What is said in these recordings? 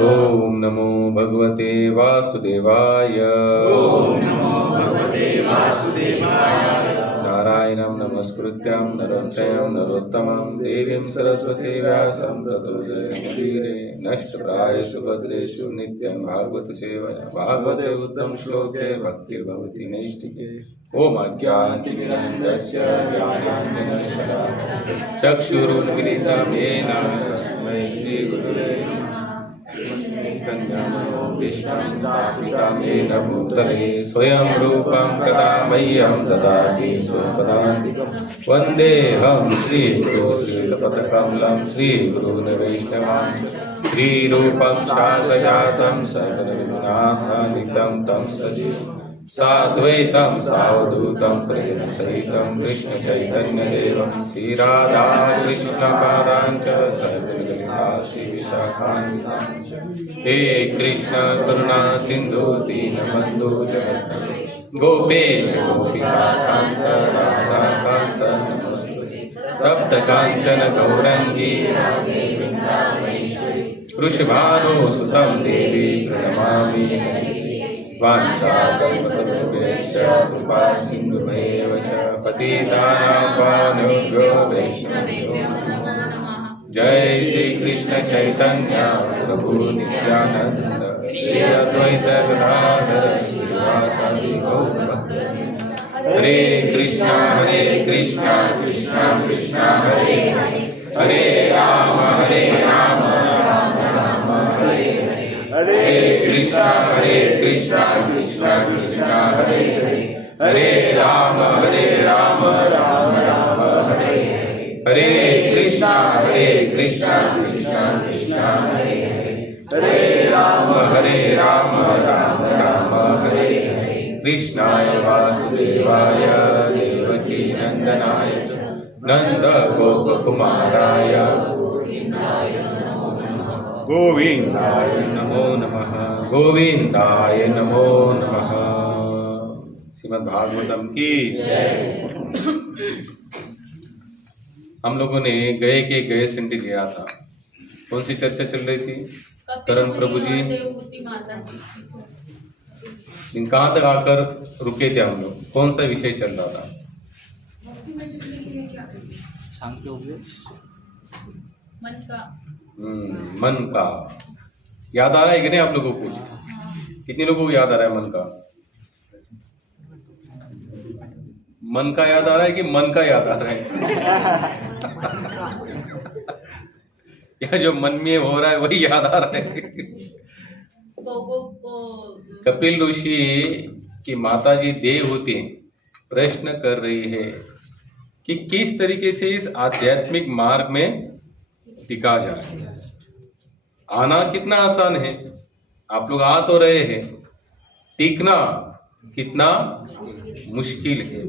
ओम नमो भगवते वासुदेवाय। नारायणं नमस्कृत्यं नरं नरोत्तमं देवीं सरस्वती व्यासं ततो जयमुदीरये। नष्टप्रायेषु भद्रेषु नित्यं भागवत सेवया भागवते उत्तम श्लोके भक्तिर्भवति नैष्टिके। ओम अज्ञानतिमिरन्धस्य ज्ञानाञ्जनशलाकया चक्षुरुन्मीलितं येन तस्मै श्रीगुरुवे विष्णुं स्थापितं येन भूतले स्वयं रूपं कदा मह्यं ददाति स्वपदान्तिकं। वन्देऽहं श्रीगुरुं श्रीयुतपदकमलं श्रीगुरून् वैष्णवांश्च श्रीरूपं साग्रजातं सकलगुणान्वितं तं सजीवं साद्वैतं सावधूतं प्रेमसहितं कृष्णचैतन्यदेवं श्रीराधा कृष्णपादाञ्च सर्वललिता श्रीविशाखान्वितांश्च। हे कृष्ण करुणा सिन्धु दीनबन्धु जगद्गुरु गोपेश गोपिकान्त राधाकान्त नमोस्तुते। तप्तकाञ्चन गौरङ्गी राधे वृन्दावनेश्वरी वृषभानुसुतं देवी प्रणमामि हरिप्रिये। वाञ्छाकल्पतरुभ्यश्च कृपा सिन्धुभ्येव च पतितानां पावनेभ्यो वैष्णवेभ्यो नमो नमः। जय श्री कृष्ण चैतन्य प्रभु नित्यानंद श्री अद्वैत गदाधर श्रीवासादि गौरभक्तवृंद। हरे कृष्णा कृष्णा कृष्णा हरे हरे हरे राम राम राम हरे हरे। हरे कृष्णा कृष्णा कृष्णा हरे हरे हरे राम राम राम हरे हरे। हरे कृष्णा कृष्णा कृष्णा हरे हरे हरे राम राम हरे हरे। कृष्णाय वासुदेवाय देवकी नंदनाय च नंद गोपकुमाराय गोविंदाय नमो नमः गोविंदाय नमो नमः। श्रीमद् भागवतम की जय। हम लोगों ने गए के गए संडे लिया था। कौन सी चर्चा चल रही थी? करण प्रभु जी कहाँ तक आकर रुके थे हम लोग? कौन सा विषय चल रहा था? मन का याद आ रहा है कि नहीं आप लोगों को? कितने लोगों को याद आ रहा है मन का? मन का याद आ रहा है कि मन का याद आ रहा है? या जो मन में हो रहा है वही याद आ रहा है? कपिल ऋषि की माता जी देवहूति प्रश्न कर रही है कि किस तरीके से इस आध्यात्मिक मार्ग में टिका जाए। आना कितना आसान है, आप लोग आ तो रहे हैं, टिकना कितना मुश्किल है।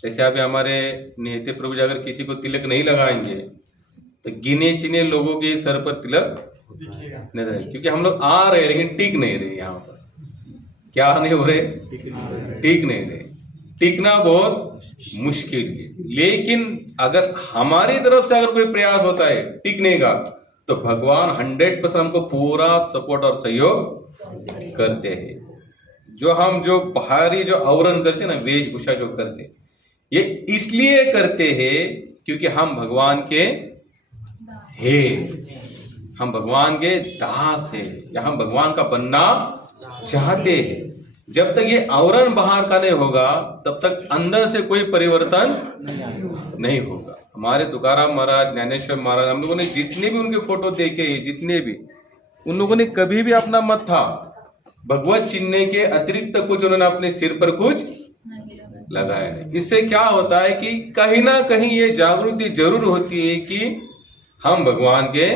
जैसे अभी हमारे निहत्थे प्रभु जी अगर किसी को तिलक नहीं लगाएंगे तो गिने चिने लोगों के सर पर तिलक नहीं रहे, क्योंकि हम लोग आ रहे लेकिन टिक नहीं रहे। यहाँ पर क्या नहीं हो रहे? टिक नहीं रहे। टिकना बहुत मुश्किल है। लेकिन अगर हमारी तरफ से अगर कोई प्रयास होता है टिकने का तो भगवान 100% हमको पूरा सपोर्ट और सहयोग करते हैं। जो बाहरी जो आवरण करते हैं ना, वेशभूषा जो करते हैं, ये इसलिए करते हैं क्योंकि हम भगवान के हैं, हम भगवान के दास हैं या हम भगवान का बनना चाहते हैं। जब तक ये आवरण बाहर का नहीं होगा तब तक अंदर से कोई परिवर्तन नहीं होगा। हमारे तुकाराम महाराज, ज्ञानेश्वर महाराज, हम लोगों ने जितने भी उनके फोटो देखे, जितने भी, उन लोगों ने कभी भी अपना मत था भगवत चिन्ह के अतिरिक्त कुछ उन्होंने अपने सिर पर कुछ लगाया नहीं। इससे क्या होता है कि कहीं ना कहीं ये जागृति जरूर होती है कि हम भगवान के,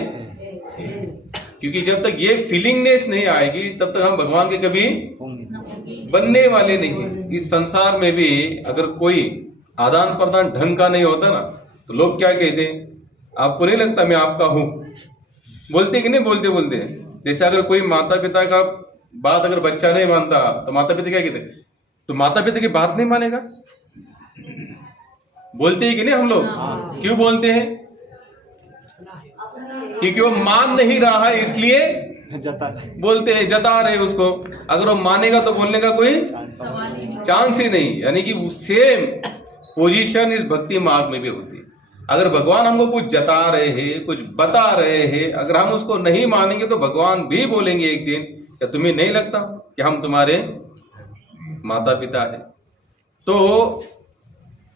क्योंकि जब तक ये फीलिंगनेस नहीं आएगी तब तक हम भगवान के कभी बनने वाले नहीं। इस संसार में भी अगर कोई आदान प्रदान ढंग का नहीं होता ना तो लोग क्या कहते हैं, आपको नहीं लगता मैं आपका हूं? बोलते कि नहीं बोलते? जैसे अगर कोई माता पिता का बात अगर बच्चा नहीं मानता तो माता पिता क्या कहते? तो माता पिता की बात नहीं मानेगा। बोलते ही कि नहीं हम लोग? क्यों बोलते हैं? क्योंकि वो मान नहीं रहा है, इसलिए बोलते हैं, जता रहे उसको। अगर वो मानेगा तो बोलने का कोई चांस ही नहीं। यानी कि सेम पोजीशन इस भक्ति मार्ग में भी होती है। अगर भगवान हमको कुछ जता रहे हैं, कुछ बता रहे हैं, अगर हम उसको नहीं मानेंगे तो भगवान भी बोलेंगे एक दिन, क्या तुम्हें नहीं लगता कि हम तुम्हारे माता पिता है? तो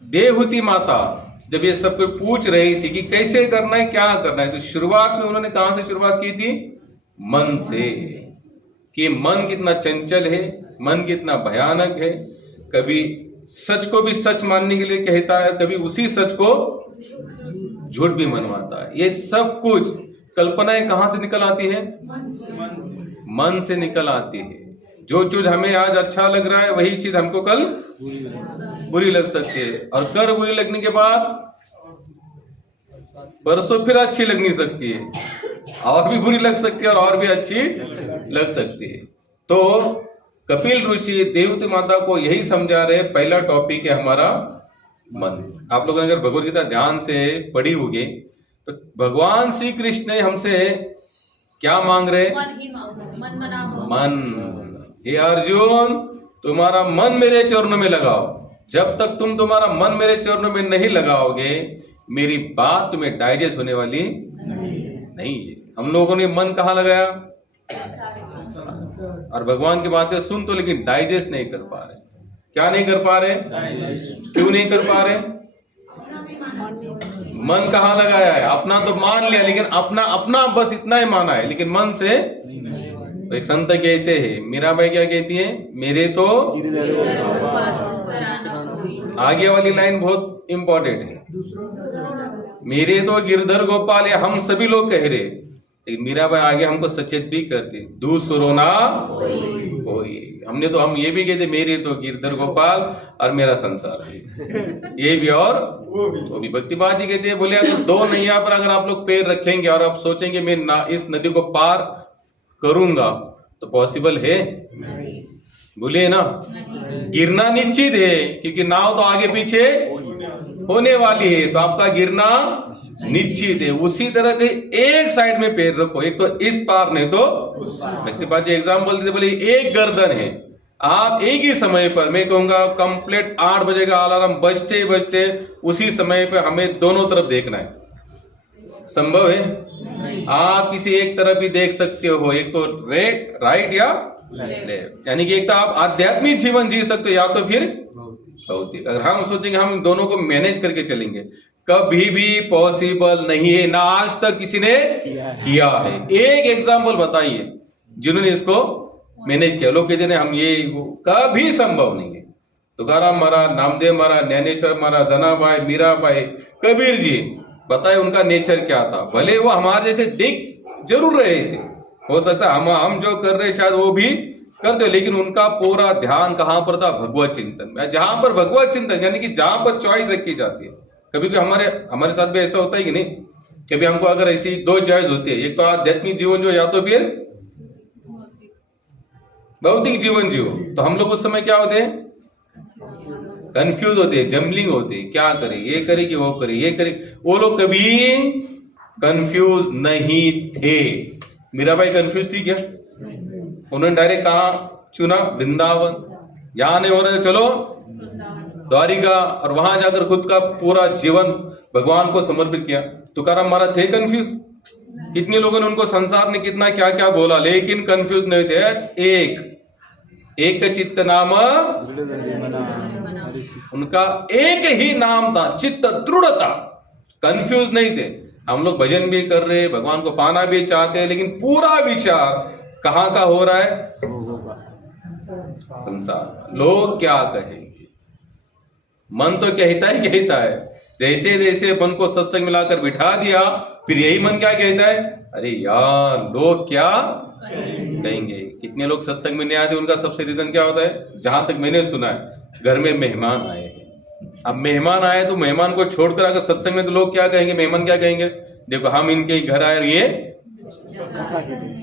देवहूति माता जब ये सब कुछ पूछ रही थी कि कैसे करना है, क्या करना है, तो शुरुआत में उन्होंने कहां से शुरुआत की थी? मन से। कि मन कितना चंचल है, मन कितना भयानक है। कभी सच को भी सच मानने के लिए कहता है, कभी उसी सच को झूठ भी मनवाता है। ये सब कुछ कल्पनाएं कहां से निकल आती है? मन से निकल आती है। जो चीज हमें आज अच्छा लग रहा है वही चीज हमको कल बुरी लग सकती है, और कल बुरी लगने के बाद परसों फिर अच्छी लग नहीं सकती है, और भी बुरी लग सकती है और भी अच्छी लग सकती है। तो कपिल ऋषि देवहूति माता को यही समझा रहे। पहला टॉपिक है हमारा मन। आप लोगों ने अगर भगवद गीता ध्यान से पढ़ी होगी तो भगवान श्री कृष्ण ने हमसे क्या मांग रहे? मन। हे अर्जुन, तुम्हारा मन मेरे चरणों में लगाओ। जब तक तुम तुम्हारा मन मेरे चरणों में नहीं लगाओगे, मेरी बात तुम्हें डाइजेस्ट होने वाली नहीं है। हम लोगों ने मन कहाँ लगाया? और भगवान की बातें सुन तो, लेकिन डाइजेस्ट नहीं कर पा रहे। क्या नहीं कर पा रहे? क्यों नहीं कर पा रहे? मन कहाँ लगाया है? अपना तो मान लिया, लेकिन अपना अपना बस इतना ही माना है, लेकिन मन से। तो एक संत कहते हैं, मीराबाई क्या कहती है? मेरे तो आगे वाली लाइन बहुत इंपॉर्टेंट है। मेरे तो गिरधर गोपाल, या हम सभी लोग कह रहे, लेकिन मीराबाई आगे हमको सचेत भी करती, दूसरो ना कोई। हमने तो हम ये भी कहते, मेरे तो गिरधर गोपाल और मेरा संसार है, ये भी और वो भी। भक्तिपाद जी कहते हैं, बोले अगर दो नैया पर अगर आप लोग पैर रखेंगे और आप सोचेंगे मैं इस नदी को पार करूंगा, तो पॉसिबल है? बोले ना, गिरना निश्चित है, क्योंकि नाव तो आगे पीछे होने वाली है, तो आपका गिरना निश्चित है। उसी तरह के एक साइड में पैर रखो, एक तो इस पार नहीं तो भक्तिपाद जी एग्जाम्पल देते, बोले एक गर्दन है, आप एक ही समय पर, मैं कहूंगा कंप्लीट 8 बजे का अलार्म बजते बजते उसी समय पे हमें दोनों तरफ देखना है। संभव है? आप किसी एक तरफ ही देख सकते हो, एक तो राइट या लेफ्ट। यानी कि एक तो आप आध्यात्मिक जीवन जी सकते हो, या तो फिर भौतिक। अगर हम सोचेंगे हम दोनों को मैनेज करके चलेंगे, कभी भी पॉसिबल नहीं है, ना आज तक किसी ने किया है। एक एग्जाम्पल बताइए जिन्होंने इसको मैनेज किया। लोग कहते हैं हम ये वो, कभी संभव नहीं है। तुकाराम महाराज, नामदेव महाराज, ज्ञानेश्वर महाराज, जनाबाई, मीराबाई, कबीर जी, बताए उनका नेचर क्या था। भले वो हमारे जैसे दिख जरूर रहे थे, हो सकता है हम जो कर रहे शायद वो भी कर दो, लेकिन उनका पूरा ध्यान कहां पर था? भगवत चिंतन में। जहां पर भगवत चिंतन, यानी कि जहां पर चॉइस रखी जाती है। कभी हमारे साथ भी ऐसा होता है कि नहीं? कभी हमको अगर ऐसी दो चॉइस होती है, एक तो आध्यात्मिक जीवन जो, या तो फिर भौतिक जीवन जियो, तो हम लोग उस समय क्या होते हैं? कंफ्यूज होते हैं, जम्बलिंग होते हैं, क्या करें, ये करे कि वो करे, ये करे। वो लोग कभी कंफ्यूज नहीं थे। मीराबाई कंफ्यूज थी क्या? उन्होंने डायरेक्ट कहा चुना? वृंदावन। यहां नहीं हो रहा, चलो द्वारिका, और वहां जाकर खुद का पूरा जीवन भगवान को समर्पित किया। तुकाराम महाराज थे कंफ्यूज? कितने लोगों ने उनको संसार ने कितना क्या क्या बोला, लेकिन कंफ्यूज नहीं थे। एक चित्त नाम, उनका एक ही नाम था, चित्त दृढ़ता। कंफ्यूज नहीं थे। हम लोग भजन भी कर रहे, भगवान को पाना भी चाहते हैं, लेकिन पूरा विचार कहां का हो रहा है? संसार। लोग क्या कहेंगे? मन तो कहता है। जैसे जैसे मन को सत्संग मिलाकर बिठा दिया, फिर यही मन क्या कहता है? अरे यार, लोग क्या कहेंगे? कितने लोग सत्संग में नहीं आते, उनका सबसे रीजन क्या होता है? जहां तक मैंने सुना है, घर में मेहमान आए हैं। अब मेहमान आए तो मेहमान को छोड़कर अगर सत्संग में, तो लोग क्या कहेंगे? मेहमान क्या कहेंगे? देखो हम इनके घर आए, ये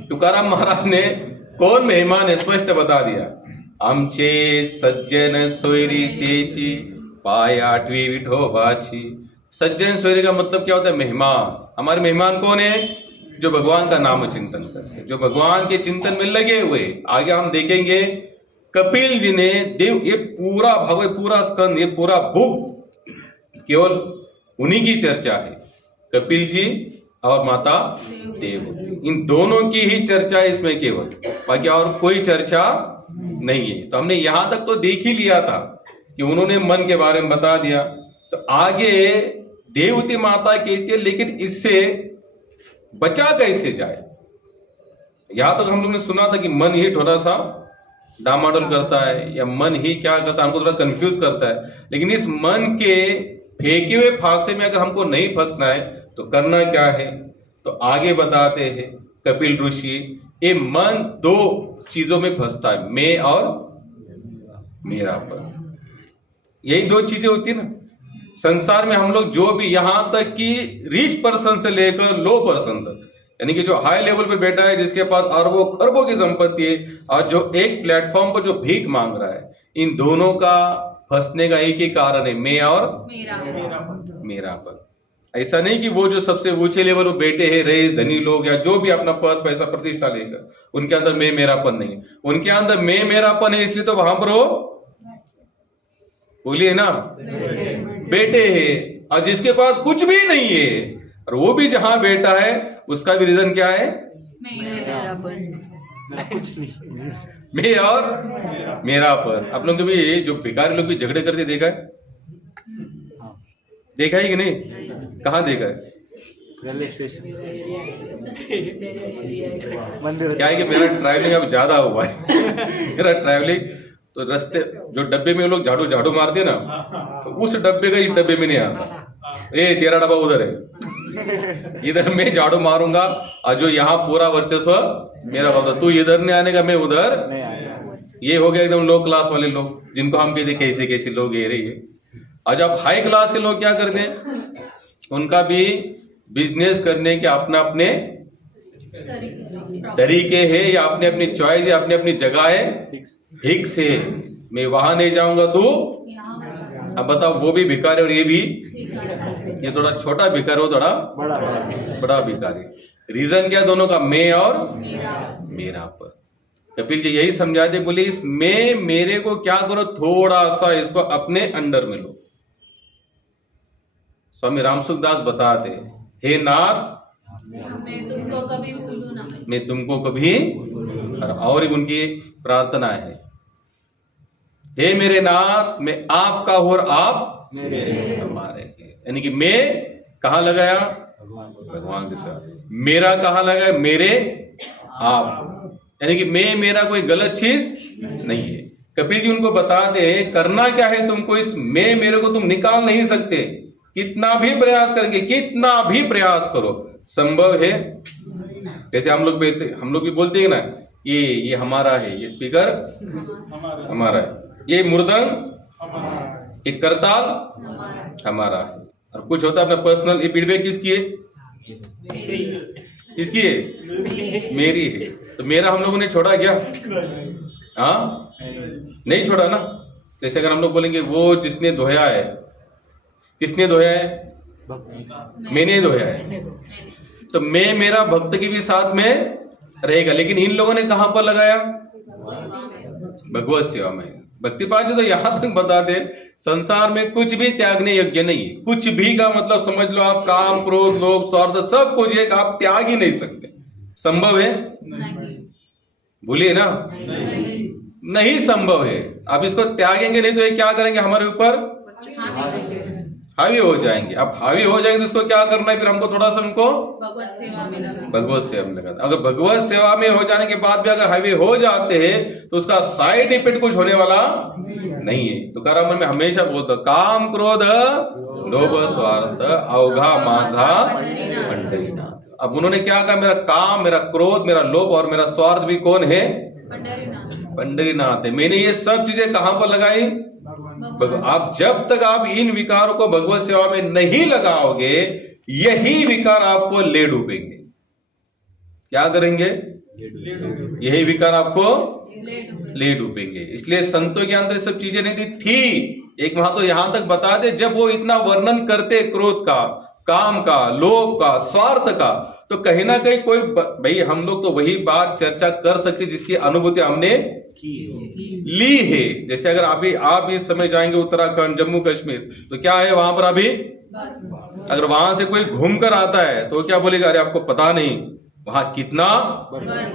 तुकाराम महाराज ने कौन मेहमान है स्पष्ट बता दिया। आमचे सज्जन सोयरी तेची, पाय आठवी विठोबाची, सज्जन स्वैर का मतलब क्या होता है? मेहमान। हमारे मेहमान कौन है? जो भगवान का नाम चिंतन करते हैं, जो भगवान के चिंतन में लगे हुए। आगे हम देखेंगे कपिल जी ने देव, ये पूरा भगवत, पूरा स्कंद, ये पूरा बुक केवल उन्हीं की चर्चा है, कपिल जी और माता देवहूति। इन दोनों की ही चर्चा है इसमें केवल, बाकी और कोई चर्चा नहीं है। तो हमने यहां तक तो देख ही लिया था कि उन्होंने मन के बारे में बता दिया। तो आगे देवहूति माता कहती है लेकिन इससे बचा कैसे जाए। यहां तक हम लोग ने सुना था कि मन ही थोड़ा सा डामाडोल करता है, या मन ही क्या करता है, हमको थोड़ा कंफ्यूज करता है। लेकिन इस मन के फेंके हुए फांसे में अगर हमको नहीं फंसना है तो करना क्या है? तो आगे बताते हैं कपिल ऋषि, ये मन दो चीजों में फंसता है, मैं और मेरापन। यही दो चीजें होती है ना संसार में। हम लोग जो भी, यहां तक कि रिच पर्सन से लेकर लो पर्सन तक, यानी कि जो हाई लेवल पे बैठा है, जिसके पास अरबों खरबों की संपत्ति है, और जो एक प्लेटफॉर्म पर जो भीख मांग रहा है, इन दोनों का फंसने का एक ही कारण है, मैं और मेरापन। ऐसा नहीं कि वो जो सबसे ऊंचे लेवल पर बैठे हैं, रईस धनी लोग, या जो भी अपना पद पैसा प्रतिष्ठा लेकर, उनके अंदर मैं मेरापन नहीं है। उनके अंदर मैं मेरापन है, इसलिए तो वहां पर वो बोलिए ना बेटे है। और जिसके पास कुछ भी नहीं है और वो भी जहां बैठा है, उसका भी रीजन क्या है? मैं और मेरापन। आप लोग भी जो भिखारी लोग भी झगड़े करते देखा है? देखा है कि नहीं? कहाँ देखा है? रेलवे स्टेशन, क्या है कि मेरा ट्रैवलिंग अब ज्यादा हुआ है मेरा ट्रैवलिंग, तो रास्ते जो डब्बे में लोग झाड़ू झाड़ू मारते ना, तो उस डब्बे का इस डब्बे में नहीं आता। ए तेरा डब्बा उधर है, इधर मैं झाड़ू मारूंगा, और जो यहाँ पूरा वर्चस्व मेरा होगा, तू इधर नहीं आने का, मैं उधर नहीं आया। ये हो गया एकदम लो क्लास वाले लोग, जिनको हम कहते कैसे कैसे लोग ये रही है। और जब हाई क्लास के लोग क्या करते हैं, उनका भी बिजनेस करने के अपना अपने तरीके है, या अपने अपनी चॉइस है, अपनी अपनी जगह है, फिक्स है। मैं वहां नहीं जाऊंगा तो अब बताओ, वो भी भिखारी और ये भी, ये थोड़ा छोटा भिखारी हो, थोड़ा बड़ा भिखारी। रीजन क्या दोनों का? मैं और मेरापन। कपिल जी यही समझाते, बोले इस मैं मेरे को क्या करो, थोड़ा सा इसको अपने अंडर में लो। स्वामी रामसुखदास बताते, हे नाथ मैं तुमको कभी भूलूं ना, मैं तुमको कभी, और उनकी प्रार्थना है, हे मेरे नाथ मैं आपका हूं और आप हमारे हैं। यानी कि मैं कहां लगाया? भगवान के साथ। मेरा कहां लगाया? मेरे आप। यानी कि मैं मेरा कोई गलत चीज नहीं है। कपिल जी उनको बताते हैं करना क्या है तुमको, इस मैं मेरे को तुम निकाल नहीं सकते, कितना भी प्रयास करके, कितना भी प्रयास करो, संभव है। जैसे हम लोग भी बोलते हैं ना, ये हमारा है, ये स्पीकर हमारा है, ये मृदंग, ये करताल हमारा है। और कुछ होता है अपना पर्सनल, ये फीडबैक किसकी है? किसकी है? मेरी है। तो मेरा हम लोगों ने छोड़ा क्या? हाँ नहीं छोड़ा ना। जैसे अगर हम लोग बोलेंगे वो जिसने धोया है, किसने धोया है? मैंने धोया है। तो मैं मेरा भक्त की भी साथ में रहेगा, लेकिन इन लोगों ने कहां पर लगाया? भगवत सेवा में। भक्तिपाद जी तो यहां तक बता दे, संसार में कुछ भी त्यागने योग्य नहीं है। कुछ भी का मतलब समझ लो आप, काम क्रोध लोभ स्वार्थ सब कुछ एक आप त्याग ही नहीं सकते। संभव है? बोलिए ना, नहीं संभव है। आप इसको त्यागेंगे नहीं तो ये क्या करेंगे? हमारे ऊपर हावी हो जाएंगे। अब हावी हो जाएंगे तो इसको क्या करना है? फिर हमको थोड़ा सा उनको भगवत सेवा में लगाना। अगर भगवत सेवा में हो जाने के बाद भी अगर हावी हो जाते हैं तो उसका साइड इफेक्ट कुछ होने वाला नहीं है। तो कारामन में हमेशा बोलता, काम क्रोध लोभ स्वार्थ अवघा माझा पंढरीनाथ। अब उन्होंने क्या कहा? मेरा काम, मेरा क्रोध, मेरा लोभ और मेरा स्वार्थ भी कौन है? पंढरीनाथ है। मैंने ये सब चीजें कहां पर लगाई? आप जब तक आप इन विकारों को भगवत सेवा में नहीं लगाओगे, यही विकार आपको ले डूबेंगे। क्या करेंगे? यही विकार आपको ले डूबेंगे। इसलिए संतों के अंदर सब चीजें नहीं थी, एक वहां तो यहां तक बता दे, जब वो इतना वर्णन करते क्रोध का, काम का, लोभ का, स्वार्थ का, तो कहीं ना कहीं कोई भाई हम लोग तो वही बात चर्चा कर सकते जिसकी अनुभूति हमने ली है। जैसे अगर अभी आप इस समय जाएंगे उत्तराखंड, जम्मू कश्मीर, तो क्या है वहां पर अभी, अगर वहां से कोई घूम कर आता है तो क्या बोलेगा, अरे आपको पता नहीं वहां कितना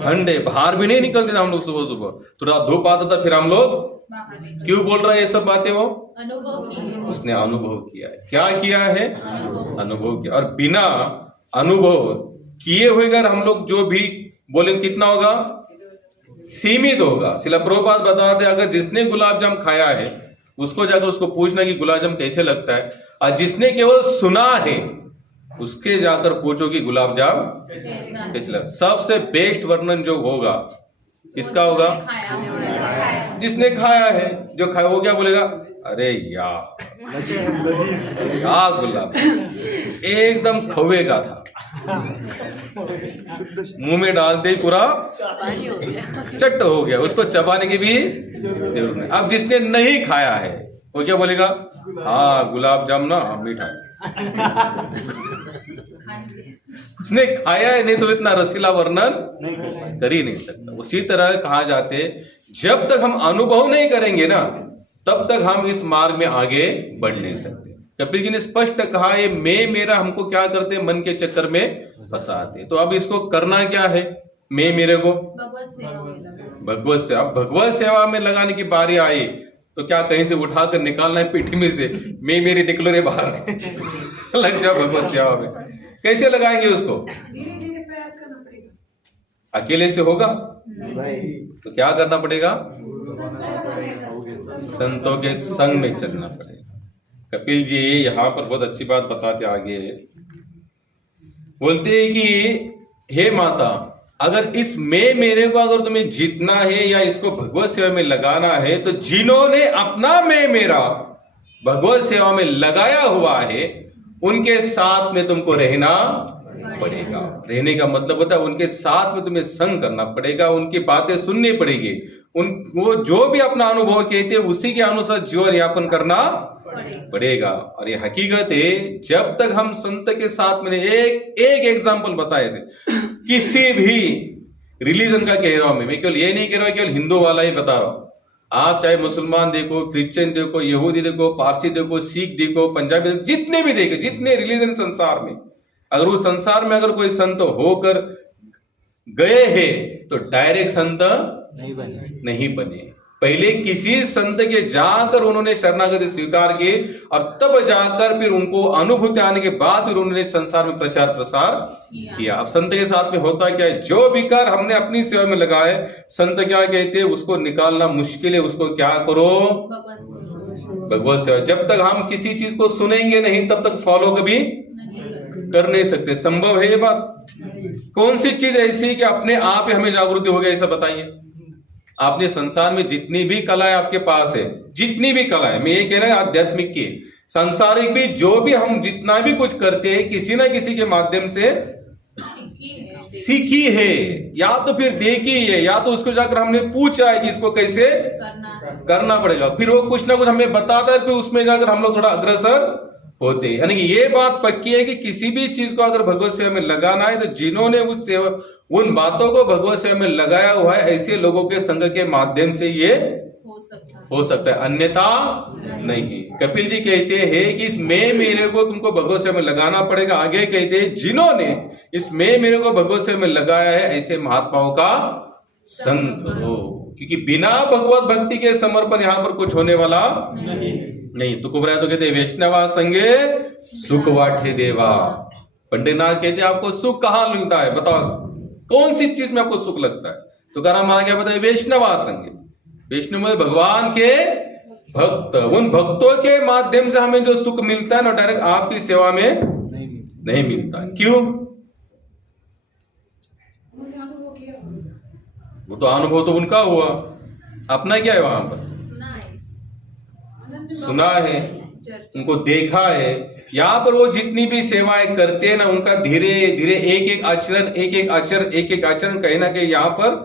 ठंड है, बाहर भी नहीं निकलते थे हम लोग, सुबह सुबह थोड़ा धूप आता था, फिर हम लोग क्यों बोल रहा है ये सब बातें, वो अनुभव की है। उसने अनुभव किया है। क्या किया है? अनुभव किया। और बिना अनुभव किए हुए अगर हम लोग जो भी बोले कितना होगा, सीमित होगा। शिला प्रभुपाद बताते अगर जिसने गुलाब जाम खाया है उसको जाकर उसको पूछना कि गुलाब जाम कैसे लगता है, और जिसने केवल सुना है उसके जाकर पूछो कि गुलाब जाम कैसे लगता। सबसे बेस्ट वर्णन जो होगा किसका होगा? जिसने खाया है। जो खाया वो क्या बोलेगा, अरे यार क्या गुलाब एकदम खवे का था, मुंह में डालते ही पूरा चट्ट हो गया, उसको चबाने की भी जरूरत नहीं। अब जिसने नहीं खाया है वो क्या बोलेगा, हाँ गुलाब जाम ना मीठा है। उसने खाया है, नहीं तो इतना रसीला वर्णन कर ही नहीं सकता। उसी तरह कहा जाते जब तक हम अनुभव नहीं करेंगे ना तब तक हम इस मार्ग में आगे बढ़ नहीं सकते। कपिल जी ने स्पष्ट कहा ये मैं मेरा हमको क्या करते हैं, मन के चक्कर में फंसाते। तो अब इसको करना क्या है, मैं मेरे को भगवत सेवा में लगा। भगवत सेवा, भगवत सेवा में लगाने की बारी आई तो क्या कहीं से उठाकर निकालना है पीठी में से, मैं मेरी निकलो रे बाहर लग जाओ भगवत सेवा में। कैसे लगाएंगे उसको? धीरे धीरे प्रयास करना पड़ेगा। अकेले से होगा? तो क्या करना पड़ेगा? संतों के संग में चलना पड़ेगा। कपिल जी यहाँ पर बहुत अच्छी बात बताते आगे, बोलते हैं कि हे माता, अगर इस मैं मेरे को अगर तुम्हें जीतना है या इसको भगवत सेवा में लगाना है तो जिन्होंने अपना मैं मेरा भगवत सेवा में लगाया हुआ है उनके साथ में तुमको रहना पड़ेगा। रहने का मतलब होता है उनके साथ में तुम्हें संग करना पड़ेगा, उनकी बातें सुननी पड़ेगी, वो जो भी अपना अनुभव कहते उसी के अनुसार जीवन यापन करना पड़ेगा। और ये हकीकत है, जब तक हम संत के साथ में एक एग्जांपल बताए थे, किसी भी रिलीजन का कह रहा हूं मैं केवल ये नहीं कह रहा हूं केवल हिंदू वाला ही बता रहा हूं। आप चाहे मुसलमान देखो, क्रिश्चियन देखो, यहूदी देखो, पारसी देखो, सिख देखो, पंजाबी देखो, जितने भी देखो, जितने रिलीजन संसार में, अगर उस संसार में अगर कोई संत होकर गए हैं तो डायरेक्ट संत नहीं बने। पहले किसी संत के जाकर उन्होंने शरणागति स्वीकार की और तब जाकर फिर उनको अनुभूति आने के बाद फिर उन्होंने संसार में प्रचार प्रसार किया। अब संत के साथ में होता क्या है, जो विकार हमने अपनी सेवा में लगाए, संत क्या कहते हैं उसको निकालना मुश्किल है, उसको क्या करो, भगवत सेवा। जब तक हम किसी चीज को सुनेंगे नहीं तब तक फॉलो कभी कर नहीं सकते। संभव है ये बात? कौन सी चीज ऐसी कि अपने आप ही हमें जागृति हो गई, ऐसा बताइए। आपने संसार में जितनी भी कलाएं आपके पास है, जितनी भी कलाएं, मैं ये कह रहा हूं आध्यात्मिक की, सांसारिक भी, जो भी हम जितना भी कुछ करते हैं किसी ना किसी के माध्यम से सीखी है, या तो फिर देखी है, या तो उसको जाकर हमने पूछा है कि इसको कैसे करना पड़ेगा, फिर वो कुछ ना कुछ हमें बताता है, फिर उसमें जाकर हम लोग थोड़ा अग्रसर होते हैं। यानी कि ये बात पक्की है कि किसी भी चीज को अगर भगवत सेवा में लगाना है तो जिन्होंने उस सेवा उन बातों को भगवत सेवा में लगाया हुआ है ऐसे लोगों के संग के माध्यम से ये हो सकता है, अन्यथा नहीं। कपिल जी कहते हैं कि इस मैं मेरे को तुमको भगवत सेवा में लगाना पड़ेगा। आगे कहते हैं जिन्होंने इस मैं मेरे को भगवत सेवा में लगाया है ऐसे महात्माओं का संग करो, क्योंकि बिना भगवत भक्ति के समर्पण यहाँ पर कुछ होने वाला नहीं। तुकोबराय तो कहते वैष्णवा संगे सुख वाठे देवा। पंडितनाथ कहते आपको सुख कहाँ मिलता है, बताओ कौन सी चीज में आपको सुख लगता है? तो हमारा क्या बताए, वैष्णवा संगे। वैष्णव भगवान के भक्त, उन भक्तों के माध्यम से हमें जो सुख मिलता है ना डायरेक्ट आपकी सेवा में नहीं मिलता। क्यों? वो तो अनुभव तो उनका हुआ, अपना क्या है वहां पर सुना है, उनको देखा है। यहाँ पर वो जितनी भी सेवाएं करते हैं ना उनका धीरे धीरे एक एक आचरण कहीं ना कहीं यहाँ पर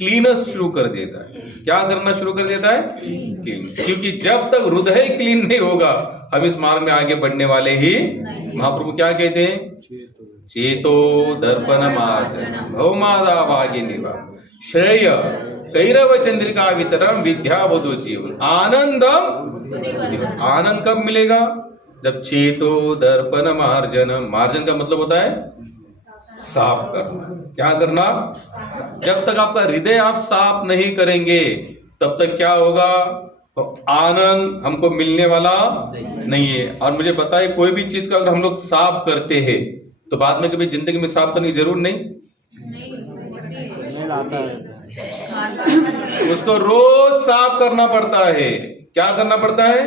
क्लीनस शुरू कर देता है। क्या करना शुरू कर देता है? क्लीन। क्योंकि जब तक हृदय क्लीन नहीं होगा हम इस मार्ग में आगे बढ़ने वाले ही। महाप्रभु क्या कहते हैं? चेतो दर्पण मार्जन भवमादा भाग्य निर्वाह श्रेय कैरव चंद्रिका वितरण विद्या वधु जीवन आनंदम। आनंद कब मिलेगा? जब चेतो दर्पण मार्जन। मार्जन का मतलब होता है साफ करना। क्या करना? जब तक आपका हृदय आप साफ नहीं करेंगे तब तक क्या होगा? तो आनंद हमको मिलने वाला नहीं है। और मुझे बताइए, कोई भी चीज का अगर हम लोग साफ करते हैं तो बाद में कभी जिंदगी में साफ करने की जरूर नहीं। उसको रोज साफ करना पड़ता है। क्या करना पड़ता है?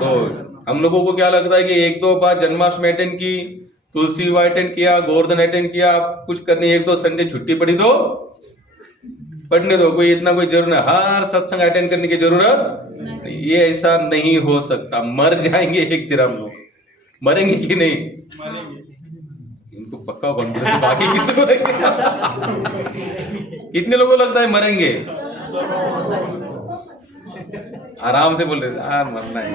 रोज। हम लोगों को क्या लगता है कि एक दो बार जन्माष्टमी अटेंड की, तुलसी विवाह अटेंड किया, गोवर्धन अटेंड किया, कुछ करने एक दो संडे छुट्टी पड़ी तो पढ़ने दो, कोई इतना कोई जरूर नहीं, हर सत्संग अटेंड करने की जरूरत नहीं। ये ऐसा नहीं हो सकता। मर जाएंगे एक दिन हम लोग। मरेंगे कि नहीं? इनको पक्का बंद है, बाकी किसी को नहीं। कितने लोगों को लगता है मरेंगे? आराम से बोल रहे यार मरना है।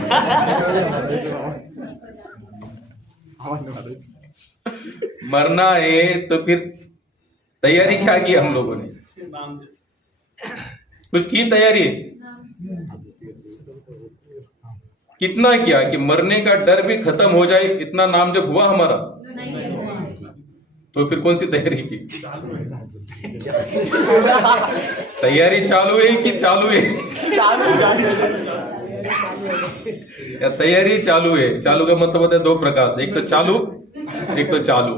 मरना है तो फिर तैयारी क्या की हम लोगों ने? कुछ की तैयारी? कितना किया कि मरने का डर भी खत्म हो जाए, इतना नाम जब हुआ हमारा। तो फिर कौन सी तैयारी की? तैयारी चालू है कि चालू है? या तैयारी चालू है। चालू का मतलब होता है दो प्रकार से, एक तो चालू एक तो चालू।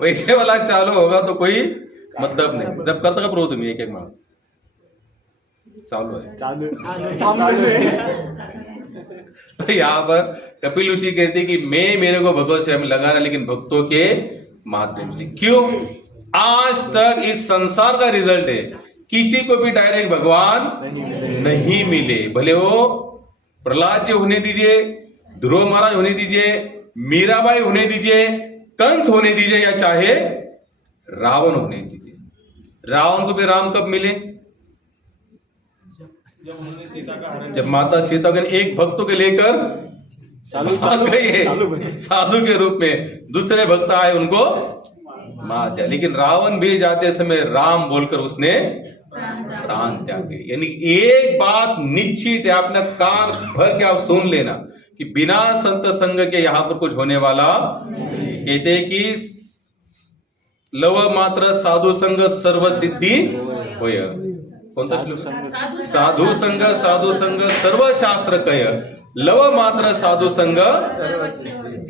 वैसे वाला चालू होगा तो कोई मतलब नहीं। जब करता का प्रो तुम्हें एक एक मार चालू है। तो यहाँ पर कपिल ऋषि कहते कि मैं मेरे को भगवत से लगाना, लेकिन भक्तों के माध्यम से। क्यों? आज तक इस संसार का रिजल्ट है किसी को भी डायरेक्ट भगवान नहीं मिले। भले वो प्रहलाद जी होने दीजिए, ध्रुव महाराज होने दीजिए, मीराबाई होने दीजिए, कंस होने दीजिए, या चाहे रावण होने दीजिए। रावण को भी राम कब मिले? जब माता सीता को एक भक्तों के लेकर भाग गई है साधु के रूप में, दूसरे भक्त आए उनको मार दिया। लेकिन रावण भी जाते समय राम बोलकर उसने प्राण त्यागे। यानी एक बात निश्चित है, आपने कान भर के आप सुन लेना कि बिना संत संग के यहां पर कुछ होने वाला। कहते हैं कि लव मात्र साधु संग सर्व सिद्धि होय। कौन सा श्लोक? साधु संग सर्व शास्त्र कय, लव मात्र साधु संग।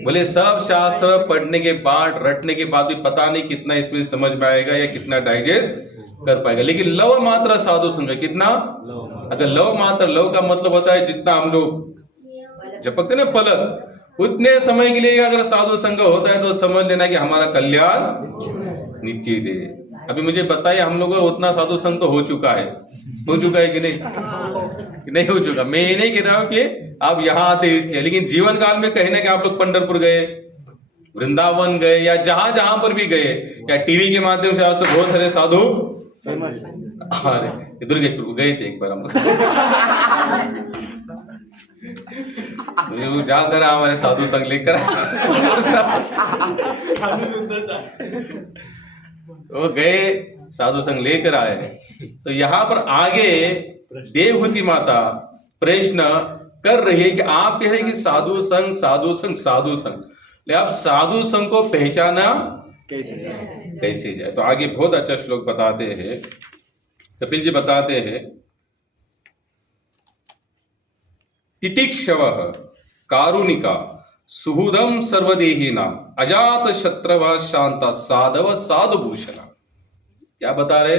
बोले सब शास्त्र पढ़ने के बाद, रटने के बाद भी पता नहीं कितना इसमें समझ में आएगा या कितना डाइजेस्ट कर पाएगा। लेकिन लव मात्र साधु संग कितना? अगर लव मात्र, लव का मतलब होता है जितना हम लोग झपकते ना पलक, उतने समय के लिए अगर साधु संग होता है तो समझ लेना कि हमारा कल्याण निश्चित है। अभी मुझे बताइए, हम लोगों का उतना साधु संग तो हो चुका है कि नहीं? कि नहीं हो चुका? मैं ये नहीं कह रहा हूं कि आप यहां आते इसलिए, लेकिन जीवन काल में कहीं ना कहीं आप लोग पंढरपुर गए, वृंदावन गए, या जहां जहां पर भी गए, या टीवी के माध्यम से आज तो बहुत सारे साधु। अरे दुर्गेश्वर को गए थे एक बार हम लोग, जाकर हमारे साधु संग लेकर वो गए, साधु संग लेकर आए। तो यहाँ पर आगे देवहूति माता प्रश्न कर रही है कि आप कह रहे हैं कि साधु संग साधु संग साधु संग, लेकिन आप साधु संग को पहचाना कैसे जाए? तो आगे बहुत अच्छा श्लोक बताते हैं, कपिल जी बताते हैं, तितिक्षवः कारुणिका सुहृदम सर्वदेहिना अजात शत्रवा शांता साधव साधुभूषण। क्या बता रहे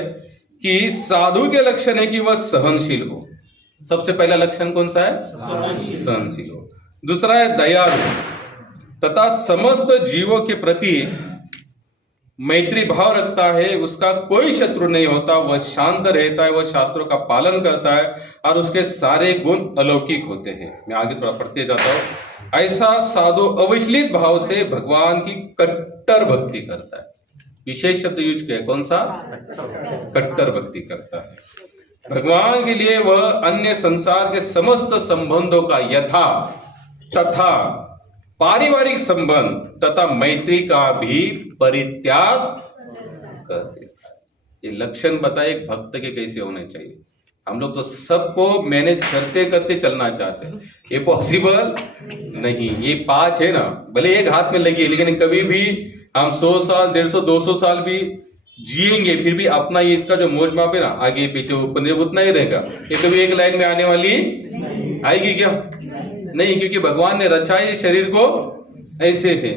कि साधु के लक्षण है कि वह सहनशील हो। सबसे पहला लक्षण कौन सा है? सहनशील हो। दूसरा है दयालु तथा समस्त जीवों के प्रति मैत्री भाव रखता है, उसका कोई शत्रु नहीं होता, वह शांत रहता है, वह शास्त्रों का पालन करता है और उसके सारे गुण अलौकिक होते हैं। मैं आगे थोड़ा पढ़ते जाता हूं। ऐसा साधु अविचलित भाव से भगवान की कट्टर भक्ति करता है। विशेष शब्द यूज किया, कौन सा? कट्टर भक्ति करता है भगवान के लिए। वह अन्य संसार के समस्त संबंधों का यथा तथा पारिवारिक संबंध तथा मैत्री का भी परित्याग कर देता है। ये लक्षण बताए एक भक्त के कैसे होने चाहिए। हम लोग तो सबको मैनेज करते करते चलना चाहते हैं, ये पॉसिबल नहीं। ये 5 है ना, भले एक हाथ में लगी है, लेकिन कभी भी हम 100 साल 150 200 साल भी जिएंगे, फिर भी अपना ये इसका जो मोज माप है ना, आगे पीछे ऊपर उतना ही रहेगा। ये कभी एक लाइन में आने वाली आएगी क्या? नहीं, क्योंकि भगवान ने रचा ये शरीर को ऐसे है।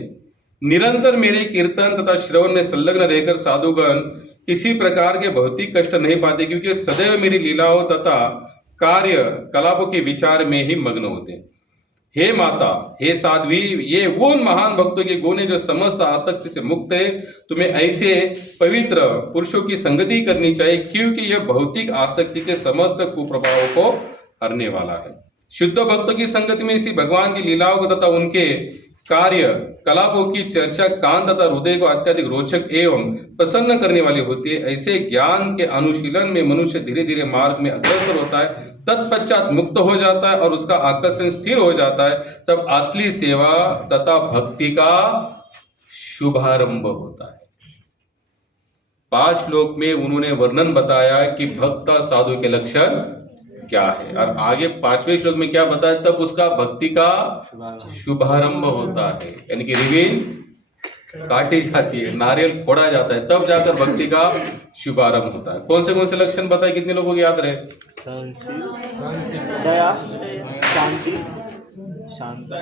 निरंतर मेरे कीर्तन तथा श्रवण में संलग्न रहकर साधुगण किसी प्रकार के भौतिक कष्ट नहीं पाते, क्योंकि सदैव मेरी लीलाओं तथा कार्य कलापों के विचार में ही मग्न होते हैं। हे माता, हे साध्वी, ये उन महान भक्तों के गुण है जो समस्त आसक्ति से मुक्त है। तुम्हें ऐसे पवित्र पुरुषों की संगति करनी चाहिए, क्योंकि यह भौतिक आसक्ति के समस्त कुप्रभावों को हरने वाला है। शुद्ध भक्तों की संगति में इसी भगवान की लीलाओं को तथा उनके कार्य कलापों की चर्चा कान तथा हृदय को अत्यधिक रोचक एवं प्रसन्न करने वाली होती है। ऐसे ज्ञान के अनुशीलन में मनुष्य धीरे धीरे मार्ग में अग्रसर होता है, तत्पश्चात मुक्त हो जाता है और उसका आकर्षण स्थिर हो जाता है। तब असली सेवा तथा भक्ति का शुभारंभ होता है। 5 श्लोक में उन्होंने वर्णन बताया कि भक्त और साधु के लक्षण क्या है, और आगे 5वें श्लोक में क्या बताया, तब उसका भक्ति का शुभारंभ होता है, यानी कि रिवीन काटी जाती है, नारियल फोड़ा जाता है, तब जाकर भक्ति का शुभारंभ होता है। कौन से लक्षण बताए, कितने लोगों को याद रहे? दया, शांति, शांति,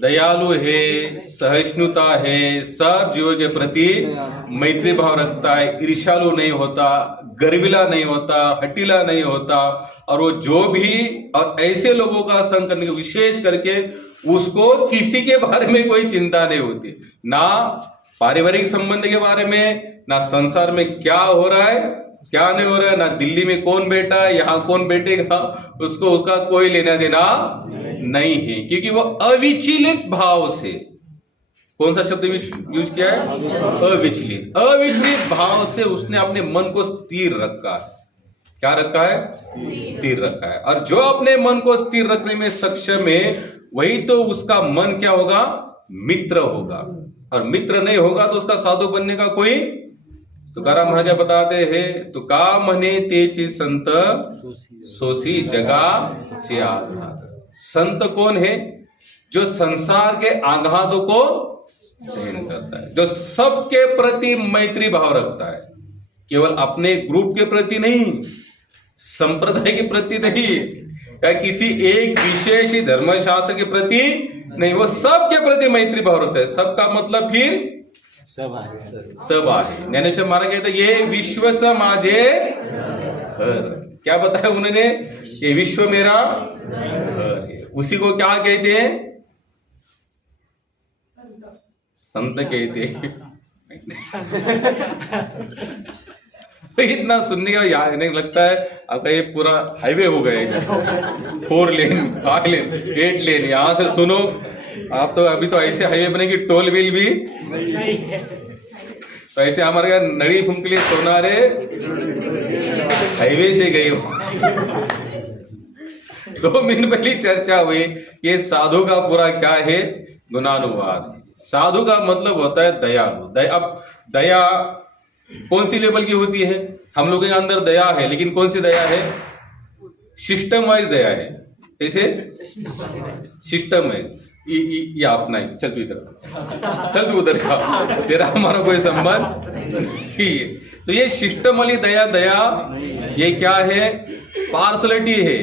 दयालु है, सहिष्णुता है, सब जीवों के प्रति मैत्री भाव रखता है, ईर्ष्यालु नहीं होता, गर्विला नहीं होता, हटीला नहीं होता, और वो जो भी और ऐसे लोगों का संग करने के विशेष करके उसको किसी के बारे में कोई चिंता नहीं होती, ना पारिवारिक संबंध के बारे में, ना संसार में क्या हो रहा है क्या नहीं हो रहा है, ना दिल्ली में कौन बैठा है, यहाँ कौन बैठेगा, उसको उसका कोई लेना देना नहीं है, क्योंकि वो अविचलित भाव से, कौन सा शब्द यूज किया है? अविचलित भाव से उसने अपने मन को स्थिर रखा है। क्या रखा है? स्थिर रखा है। और जो अपने मन को स्थिर रखने में सक्षम है, वही तो उसका मन क्या होगा? मित्र होगा। और मित्र नहीं होगा तो उसका साधु बनने का कोई, तुकाराम महाराज क्या बताते हैं, तो का मने तेची संत सोसी जगा चे आघात। संत कौन है? जो संसार के आघातों को सहन करता है, जो सबके प्रति मैत्री भाव रखता है, केवल अपने ग्रुप के प्रति नहीं, संप्रदाय के प्रति नहीं, या किसी एक विशेष ही धर्मशास्त्र के प्रति नहीं, वो सबके प्रति मैत्री भाव रखता है। सबका मतलब फिर सब आहे। ज्ञानेश्वर महाराज कहते ये विश्व माझे घर। क्या बताया उन्होंने? ये विश्व मेरा घर है। उसी को क्या कहते हैं? संत कहते हैं। इतना सुनने का यार नहीं लगता है आपका ये पूरा हाईवे हो गया, 4 लेन 5 लेन 8 लेन, यहां से सुनो आप तो अभी तो ऐसे हाईवे बने कि टोल बिल भी तो ऐसे हमारे यहाँ नड़ी फुंकली सोनारे हाईवे से गए हो। 2 मिनट पहले चर्चा हुई कि साधु का पूरा क्या है? गुणानुवाद। साधु का मतलब होता है दयालु। अब दया कौन सी लेवल की होती है? हम लोगों के अंदर दया है, लेकिन कौन सी दया है? सिस्टम वाइज दया है। कैसे? सिस्टम है, ये अपना ही, चल तू इधर, चल तू उधर का, तेरा हमारा कोई संबंध नहीं है। तो ये सिस्टम वाली दया ये क्या है? पार्सलिटी है,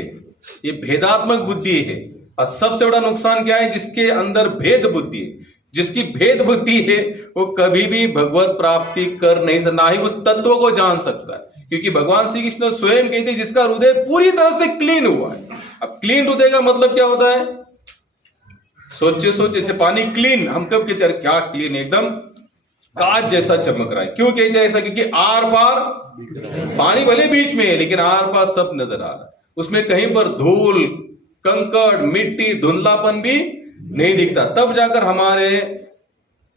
ये भेदात्मक बुद्धि है। और सबसे बड़ा नुकसान क्या है? जिसके अंदर भेद बुद्धि है, जिसकी भेद बुद्धि है, वो कभी भी भगवत प्राप्ति कर नहीं सकता, ना ही उस तत्व को जान सकता है। क्योंकि भगवान श्री कृष्ण स्वयं कहते हैं जिसका हृदय पूरी तरह से क्लीन हुआ है। अब क्लीन हृदय का मतलब क्या होता है? सोचे से पानी क्लीन, हम कब कहते हैं क्या क्लीन, एकदम कांच जैसा चमक रहा है। क्यों कहते हैं ऐसा? क्योंकि आर पार पानी भले बीच में है, लेकिन आर पार सब नजर आ रहा है। उसमें कहीं पर धूल, कंकड़, मिट्टी, धुंधलापन भी नहीं दिखता, तब जाकर हमारे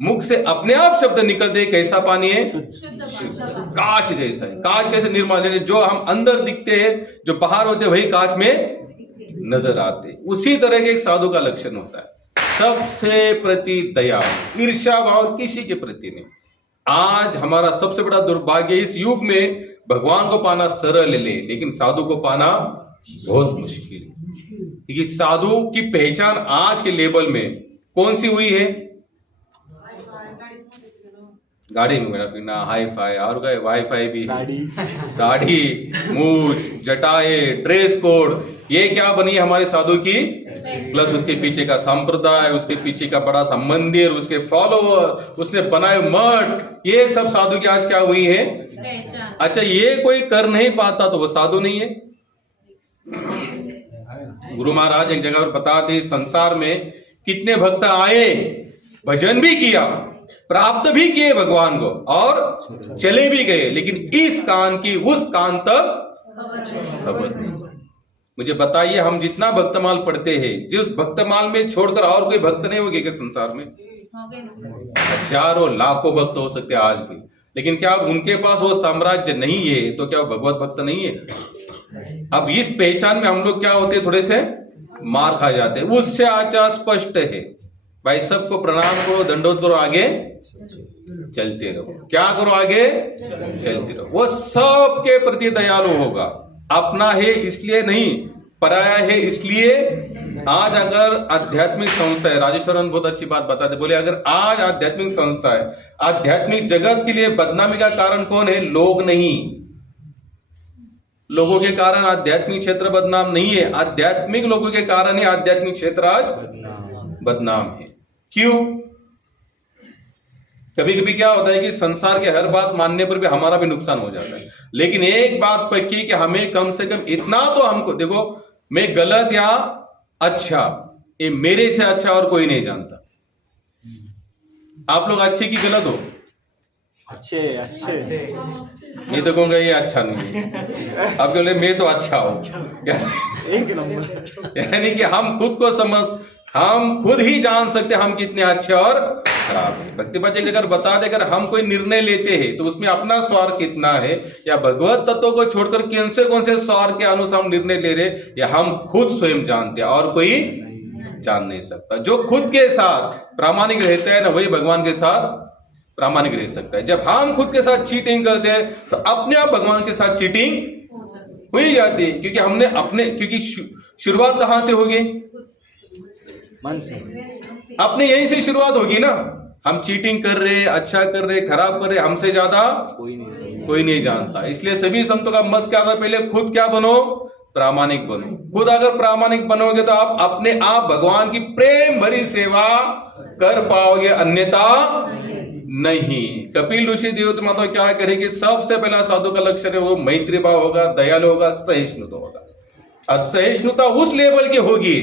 मुख से अपने आप शब्द निकलते, कैसा पानी है? शुद्ध पानी। कांच जैसा है। कांच कैसे निर्माण, यानी जो हम अंदर दिखते हैं, जो बाहर होते हैं, वही कांच में नजर आते। उसी तरह के एक साधु का लक्षण होता है, सबसे प्रति दया, ईर्ष्या भाव किसी के प्रति नहीं। आज हमारा सबसे बड़ा दुर्भाग्य, इस युग में भगवान को पाना सरल है, लेकिन साधु को पाना बहुत मुश्किल है। क्योंकि साधु की पहचान आज के लेवल में कौन सी हुई है? गाड़ी में मेरा पीना, हाई फाई, और वाईफाई भी, दाढ़ी, मूछ, जटाए, ड्रेस कोड, ये क्या बनी है हमारे साधु की? प्लस उसके पीछे का संप्रदाय, उसके पीछे का बड़ा सा मंदिर, उसके फॉलोवर, उसने बनाए मठ, ये सब साधु की आज क्या हुई है? पहचान। अच्छा, ये कोई कर नहीं पाता तो वो साधु नहीं है। गुरु महाराज एक जगह पर बताते, संसार में कितने भक्त आए, भजन भी किया, प्राप्त भी किए भगवान को, और चले भी गए, लेकिन इस कान की उस कान तक खबर नहीं। मुझे बताइए, हम जितना भक्तमाल पढ़ते हैं, जिस भक्तमाल में छोड़कर और कोई भक्त नहीं होगी क्या संसार में? हजारों लाखों भक्त हो सकते हैं आज भी, लेकिन क्या उनके पास वो साम्राज्य नहीं है तो क्या वो भगवत भक्त नहीं है? अब इस पहचान में हम लोग क्या होते हैं, थोड़े से मार खा जाते हैं। उससे आचार स्पष्ट है, भाई सबको प्रणाम करो, दंडोत करो, आगे चलते रहो। क्या करो? आगे चलते रहो। वो सबके प्रति दयालु होगा, अपना है इसलिए नहीं, पराया है इसलिए। आज अगर आध्यात्मिक संस्था है, राजेश्वरन बहुत अच्छी बात बताते, बोले अगर आज आध्यात्मिक संस्था है, आध्यात्मिक जगत के लिए बदनामी का कारण कौन है? लोग नहीं। लोगों के कारण आध्यात्मिक क्षेत्र बदनाम नहीं है, आध्यात्मिक लोगों के कारण ही आध्यात्मिक क्षेत्र आज बदनाम है। क्यों? कभी कभी क्या होता है कि संसार के हर बात मानने पर भी हमारा भी नुकसान हो जाता है, लेकिन एक बात पक्की कि हमें कम से कम इतना तो हमको, देखो मैं गलत या अच्छा, ये मेरे से अच्छा और कोई नहीं जानता। आप लोग अच्छे की गलत हो? अच्छे अच्छे मैं तो कहूंगा ये अच्छा नहीं है, आप बोले मैं तो अच्छा हूं। एक नंबर। यानी कि हम खुद को हम खुद ही जान सकते हैं हम कितने अच्छे और खराब है। भक्ति बच्चे अगर बता दे, अगर हम कोई निर्णय लेते हैं तो उसमें अपना स्वार्थ कितना है, या भगवत तत्व को छोड़कर कौन से स्वार्थ के अनुसार हम निर्णय ले रहे, या हम खुद स्वयं जानते हैं और कोई जान नहीं सकता। जो खुद के साथ प्रामाणिक रहता है ना, वही भगवान के साथ प्रामाणिक रह सकता है। जब हम खुद के साथ चीटिंग करते हैं तो अपने आप भगवान के साथ चीटिंग हो ही जाती है, क्योंकि हमने क्योंकि शुरुआत कहां से होगी? मन से। अपने यहीं से शुरुआत होगी ना। हम चीटिंग कर रहे, अच्छा कर रहे, खराब कर रहे, हमसे ज्यादा कोई नहीं जानता। इसलिए सभी संतों का मत क्या था, पहले खुद क्या बनो? प्रामाणिक बनो। खुद अगर प्रामाणिक बनोगे तो आप अपने आप भगवान की प्रेम भरी सेवा कर पाओगे, अन्यथा नहीं। कपिल ऋषि देवता माता क्या करेंगे? सबसे पहला साधु का लक्षण है वो मैत्री भाव होगा, दयालु होगा, सहिष्णुता होगा। और सहिष्णुता उस लेवल की होगी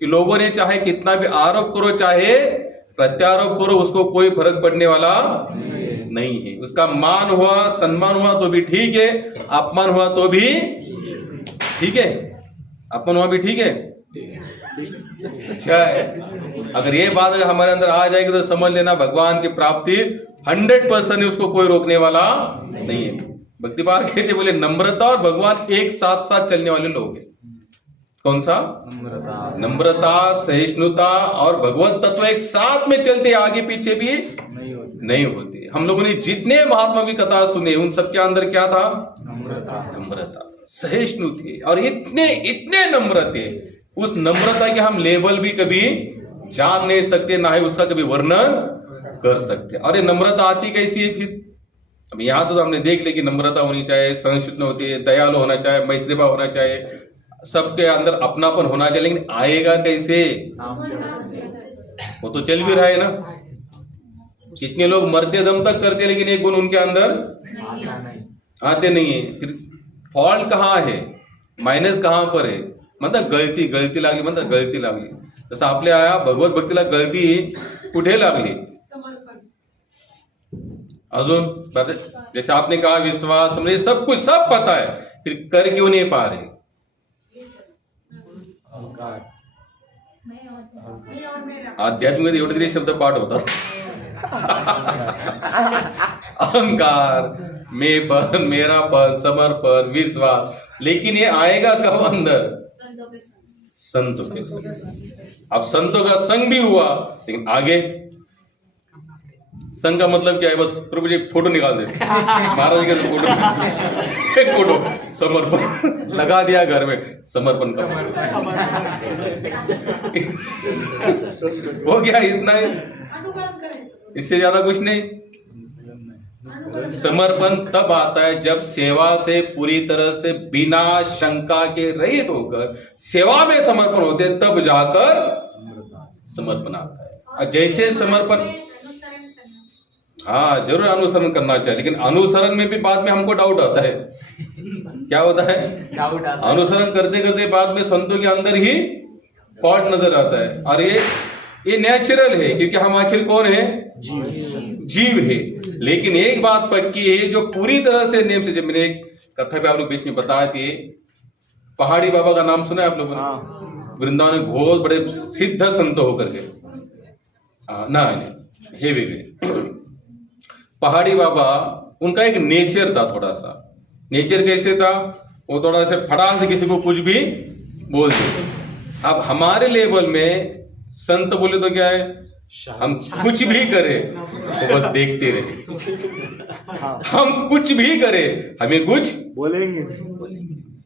कि लोगों ने चाहे कितना भी आरोप करो, चाहे प्रत्यारोप करो, उसको कोई फर्क पड़ने वाला नहीं है। उसका मान हुआ, सम्मान हुआ तो भी ठीक है, अपमान हुआ तो भी ठीक है, अपमान हुआ भी ठीक है। अच्छा है, अगर ये बात अगर हमारे अंदर आ जाएगी तो समझ लेना भगवान की प्राप्ति 100% है, उसको कोई रोकने वाला नहीं है। भक्ति बार कहते बोले नम्रता और भगवान एक साथ साथ चलने वाले लोग हैं। कौन सा? नम्रता, सहिष्णुता और भगवत तत्व एक साथ में चलते, आगे पीछे भी नहीं होते। हम लोगों ने जितने महात्मा की कथा सुने उन सबके अंदर क्या था? नम्रता, सहिष्णु थे और इतने नम्र थे। उस नम्रता के हम लेवल भी कभी जान नहीं सकते, ना ही उसका कभी वर्णन कर सकते। और ये नम्रता आती कैसी है फिर? अब यहां तो हमने देख लिया कि नम्रता होनी चाहिए, सहिष्णु होती है, दयालु होना चाहिए, मैत्री भाव होना चाहिए, सबके अंदर अपनापन होना चाहिए, लेकिन आएगा कैसे? वो तो चल भी रहा है ना। कितने लोग मरते दम तक करते, लेकिन ये गुण उनके अंदर आते नहीं है। फिर फॉल्ट कहाँ है, मायनस कहाँ पर है? मतलब गलती लागली जसं आपल्या भगवत भक्तीला गलती कुठे लागली? अजून जैसे आपने कहा विश्वास, समझे सब कुछ सब पता है, फिर कर क्यों नहीं पा रहे? मी और मेरा आध्यात्मिक एवढे तरी शब्द पाठ होतात. अहंकार, मेपन, मेरापन, समर्पण, विश्वास, लेकिन ये आएगा कब अंदर? संतों के संतों के संग. अब संतों का संग भी हुआ, लेकिन आगे संघ का मतलब क्या है? बस प्रभु जी एक फोटो निकाल दे, महाराज के फोटो, एक फोटो, समर्पण लगा दिया घर में, समर्पण का हो गया, इतना ही, अनुकरण करें. इससे ज्यादा कुछ नहीं. समर्पण तब आता है जब सेवा से पूरी तरह से बिना शंका के रहित होकर सेवा में समर्पण होते हैं, तब जाकर समर्पण आता है. और जैसे समर्पण, अनुसरण करना. हाँ जरूर अनुसरण करना चाहिए, लेकिन अनुसरण में भी बाद में हमको डाउट आता है. क्या होता है? डाउट आता है. अनुसरण करते करते बाद में संतों के अंदर ही फॉल्ट नजर आता है. और ये नेचुरल है, क्योंकि हम आखिर कौन है? जीव है. लेकिन एक बात पक्की है, जो पूरी तरह से नियम से, जब मैंने एक कथा पे आप लोग बीच में बताए थे, पहाड़ी बाबा का नाम सुना है आप लोगों ने? हाँ. वृंदावन में बहुत बड़े सिद्ध संत होकर के, ना हे वेगळे. पहाड़ी बाबा, उनका एक नेचर था, थोड़ा सा नेचर कैसे था? वो थोड़ा सा फटाक से किसी को कुछ भी बोल देते. अब हमारे लेवल में संत बोले तो क्या है? हम कुछ भी करें तो बस देखते रहे. हाँ. हम कुछ भी करें, हमें कुछ बोलेंगे.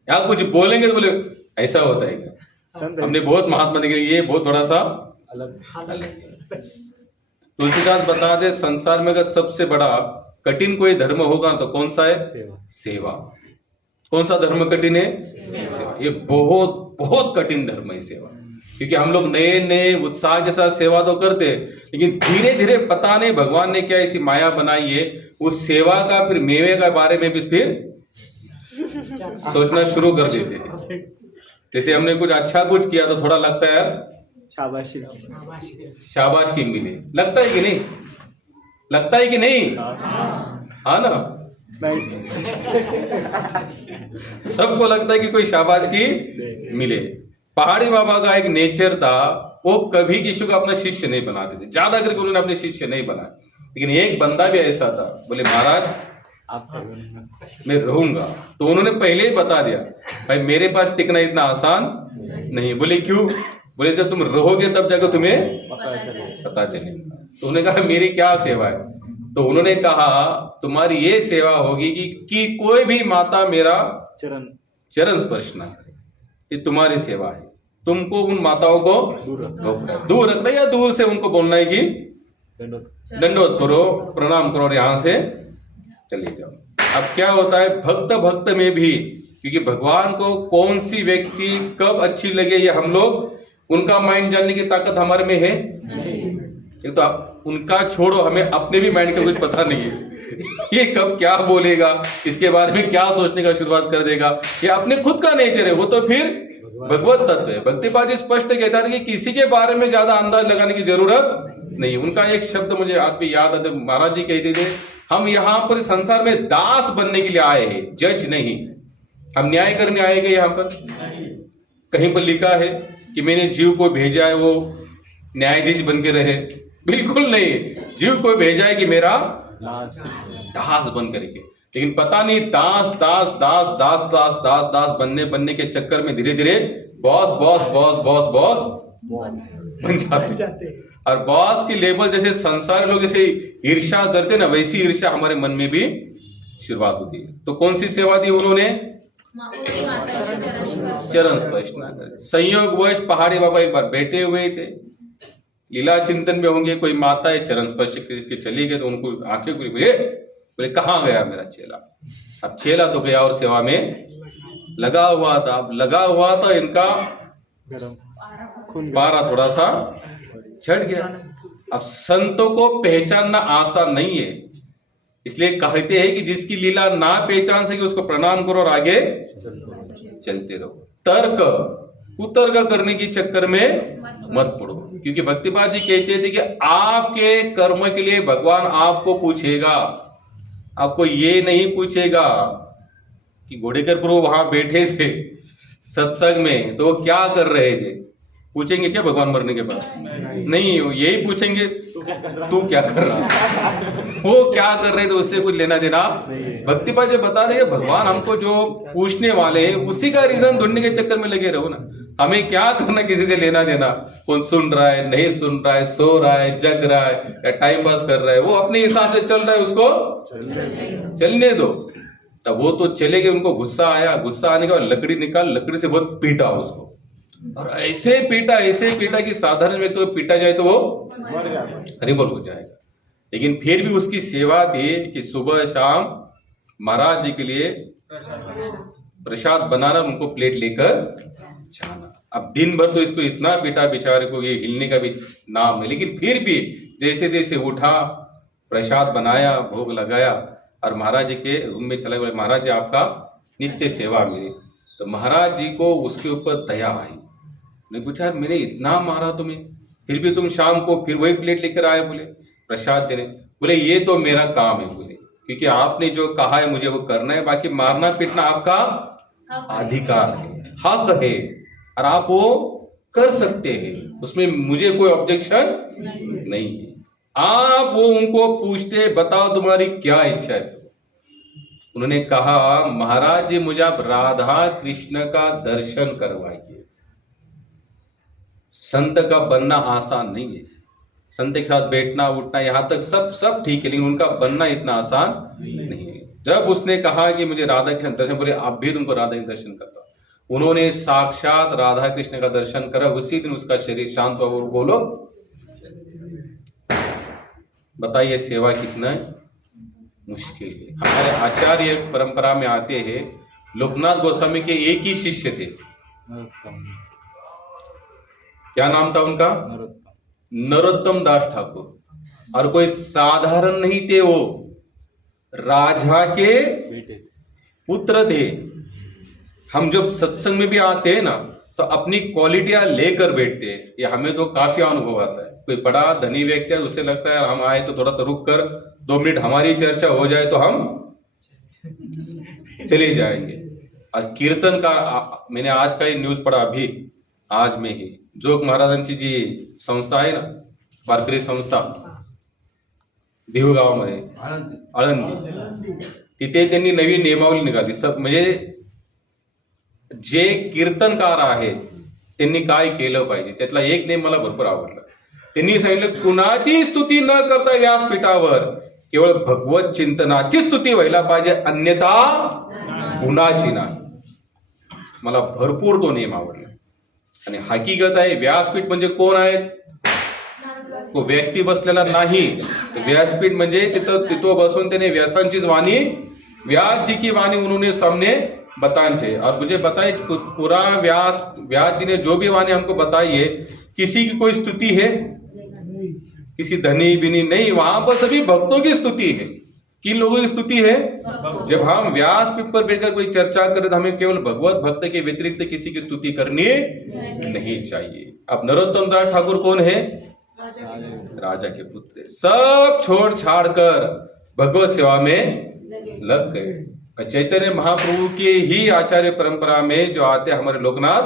या कुछ बोलेंगे तो बोले ऐसा होता है क्या? संत हमने बहुत महात्मा देखे, ये बहुत थोड़ा सा अलग. तुलसीदास बताते, संसार में अगर सबसे बड़ा कठिन कोई धर्म होगा तो कौन सा है? सेवा. सेवा. कौन सा धर्म कठिन है? सेवा. ये बहुत बहुत कठिन धर्म है सेवा, क्योंकि हम लोग नए नए उत्साह के साथ सेवा तो करते हैं, लेकिन धीरे धीरे पता नहीं भगवान ने क्या ऐसी माया बनाई है, उस सेवा का फिर मेवे के बारे में भी फिर सोचना शुरू कर देते हैं. जैसे हमने कुछ अच्छा कुछ किया तो थोड़ा लगता है यार शाबाशी. शाबाशी मिले, लगता है कि नहीं? लगता है कि नहीं? हाँ ना, नहीं. सबको लगता है कि कोई शाबाशी मिले. पहाड़ी बाबा का एक नेचर था, वो कभी किसी को अपना शिष्य नहीं बनाते थे, ज्यादा करके उन्होंने अपने शिष्य नहीं बनाए. लेकिन एक बंदा भी ऐसा था, बोले महाराज आप मैं रहूंगा. तो उन्होंने पहले ही बता दिया, भाई मेरे पास टिकना इतना आसान नहीं. बोले क्यों? बोले जब तुम रहोगे तब जाकर तुम्हें पता चले. पता चलेगा. तो उन्होंने कहा मेरी क्या सेवा है? तो उन्होंने कहा तुम्हारी ये सेवा होगी कि कोई भी माता मेरा चरण चरण स्पर्श ना करे, ये तुम्हारी सेवा है. तुमको उन माताओं को दूर रखना, या दूर से उनको बोलना है कि दंडवत करो, प्रणाम करो और यहां से चले जाओ. अब क्या होता है भक्त भक्त में भी, क्योंकि भगवान को कौन सी व्यक्ति कब अच्छी लगे ये हम लोग, उनका माइंड जानने की ताकत हमारे में है. एक तो उनका छोड़ो, हमें अपने भी माइंड का कुछ पता नहीं है. ये कब क्या बोलेगा, इसके बारे में क्या सोचने का शुरुआत कर देगा, ये अपने खुद का नेचर है. वो तो फिर भगवत तत्व है. भक्तिपाद जी स्पष्ट कहता है कि किसी के बारे में ज्यादा अंदाज लगाने की जरूरत नहीं. उनका एक शब्द मुझे आज भी याद आते, महाराज जी कहते थे, हम यहाँ पर संसार में दास बनने के लिए आए हैं, जज नहीं. हम न्याय करने आएंगे. यहाँ पर कहीं पर लिखा है कि मैंने जीव को भेजा है वो न्यायाधीश बन के रहे? बिल्कुल नहीं. जीव को भेजा है कि मेरा दास बन करके. लेकिन पता नहीं दास दास दास दास दास दास दास बनने के चक्कर में धीरे धीरे boss boss boss boss boss बन जाते. और बॉस की लेवल जैसे संसार लोग जैसे ईर्ष्या करते ना, वैसी ईर्ष्या हमारे मन में भी शुरुआत होती है. तो कौन सी सेवा दी उन्होंने? चरण स्पर्श ना करे. संयोगवश पहाड़ी बाबा एक बार बैठे हुए थे, लीला चिंतन में होंगे, कोई माता है चरण स्पर्श करके चली गई, तो उनको आंखें खुली, बोले कहाँ गया मेरा चेला? अब चेला तो गया और सेवा में लगा हुआ था. अब लगा हुआ था, इनका पारा थोड़ा सा चढ़ गया. अब संतों को पहचानना आसान नहीं है, इसलिए कहते हैं कि जिसकी लीला ना पहचान सके उसको प्रणाम करो और आगे चलते रहो. तर्क कुतर्क करने के चक्कर में मत पड़ो, क्योंकि भक्तिपाद जी कहते थे कि आपके कर्म के लिए भगवान आपको पूछेगा. आपको ये नहीं पूछेगा कि घोड़ेकर प्रभु वहां बैठे थे सत्संग में तो वो क्या कर रहे थे. पूछेंगे क्या भगवान मरने के बाद? नहीं, यही पूछेंगे तू क्या कर रहा वो क्या कर रहे थे, उससे कुछ लेना देना भक्ति पाद जब बता रहे भगवान हमको जो पूछने वाले हैं उसी का रीजन ढूंढने के चक्कर में लगे रहो ना। हमें क्या करना किसी से लेना देना, कौन सुन रहा है नहीं सुन रहा है, सो रहा है जग रहा है या टाइम पास कर रहा है, वो अपने हिसाब से चल रहा है, उसको चलने दो। तब वो तो चले गए, उनको गुस्सा आया, गुस्सा आने के बाद लकड़ी निकाल, लकड़ी से बहुत पीटा उसको, और ऐसे पीटा कि साधारण व्यक्ति को पीटा जाए तो वो हरिबोल हो जाएगा। लेकिन फिर भी उसकी सेवा थी कि सुबह शाम महाराज जी के लिए प्रसाद बनाना, उनको प्लेट लेकर जाना। अब दिन भर तो इसको इतना पीटा बेचारे को, ये हिलने का भी नाम है, लेकिन फिर भी जैसे जैसे उठा, प्रसाद बनाया, भोग लगाया और महाराज जी के रूम में चला गया। महाराज जी आपका नित्य सेवा मिली। तो महाराज जी को उसके ऊपर दया आई। मैं पूछा मैंने इतना मारा तुम्हें, फिर भी तुम शाम को फिर वही प्लेट लेकर आए बोले प्रसाद देने। बोले ये तो मेरा काम है बोले, क्योंकि आपने जो कहा है मुझे वो करना है, बाकी मारना पीटना आपका अधिकार है, हक है, और आप वो कर सकते हैं, उसमें मुझे कोई ऑब्जेक्शन नहीं है। आप वो उनको पूछते बताओ तुम्हारी क्या इच्छा है। उन्होंने कहा महाराज जी मुझे आप राधा कृष्ण का दर्शन करवाइए। संत का बनना आसान नहीं है, संत के साथ बैठना उठना यहाँ तक सब ठीक है, लेकिन उनका बनना इतना आसान नहीं है। जब उसने कहा कि मुझे राधा कृष्ण दर्शन, बोले आप भी तुमको राधा के दर्शन करता। उन्होंने साक्षात राधा कृष्ण का दर्शन करा, उसी दिन उसका शरीर शांत हुआ। और बोलो बताइए सेवा कितना मुश्किल है। हमारे आचार्य परंपरा में आते हैं, लोकनाथ गोस्वामी के एक ही शिष्य थे। क्या नाम था उनका? नरोत्तम दास ठाकुर। और कोई साधारण नहीं थे, वो राजा के पुत्र थे। हम जब सत्संग में भी आते हैं ना तो अपनी क्वालिटियां लेकर बैठते हैं। ये हमें तो काफी अनुभव आता है। कोई बड़ा धनी व्यक्ति है, उससे लगता है हम आए तो थोड़ा सा रुक कर 2 मिनट हमारी चर्चा हो जाए तो हम चले जाएंगे। और कीर्तन का मैंने आज का ही न्यूज पढ़ा, अभी आज में ही, जोग महाराजांची जी संस्था आहे ना, वारकरी संस्था देऊळगावमध्ये आळंदी, तिथे त्यांनी नवीन नियमावली निघाली। सब म्हणजे जे कीर्तनकार आहेत त्यांनी काय केलं पाहिजे, त्यातला एक नियम मला भरपूर आवडला। त्यांनी सांगितलं कुणाची स्तुती न करता व्यासपीठावर केवळ भगवत चिंतनाची स्तुती व्हायला पाहिजे, अन्यथा गुणाची नाही। मला भरपूर तो नियम आवडला। आणि हकीकत आहे, व्यासपीठ म्हणजे कोण आहे? तो व्यक्ती बसलेला नाही। व्यासपीठ म्हणजे तिथं बसून त्याने व्यासांचीच वाणी, व्यास जी की वाणी उन्होंने सामने बताए। और मुझे बताए पूरा व्यास जी ने जो भी वाणी हमको बताई है, किसी की कोई स्तुति है? किसी धनी बिनी नहीं, वहां पर सभी भक्तों की स्तुति है। किन लोगों की स्तुति है? जब हम व्यासपीठ पर बैठकर कोई चर्चा करें तो हमें केवल भगवत भक्त के व्यतिरिक्त किसी की स्तुति करनी नहीं चाहिए। अब नरोत्तम दास ठाकुर कौन है? राजा के पुत्र। सब छोड़ छाड़ कर भगवत सेवा में लग गए। चैतन्य महाप्रभु की ही आचार्य परंपरा में जो आते हमारे लोकनाथ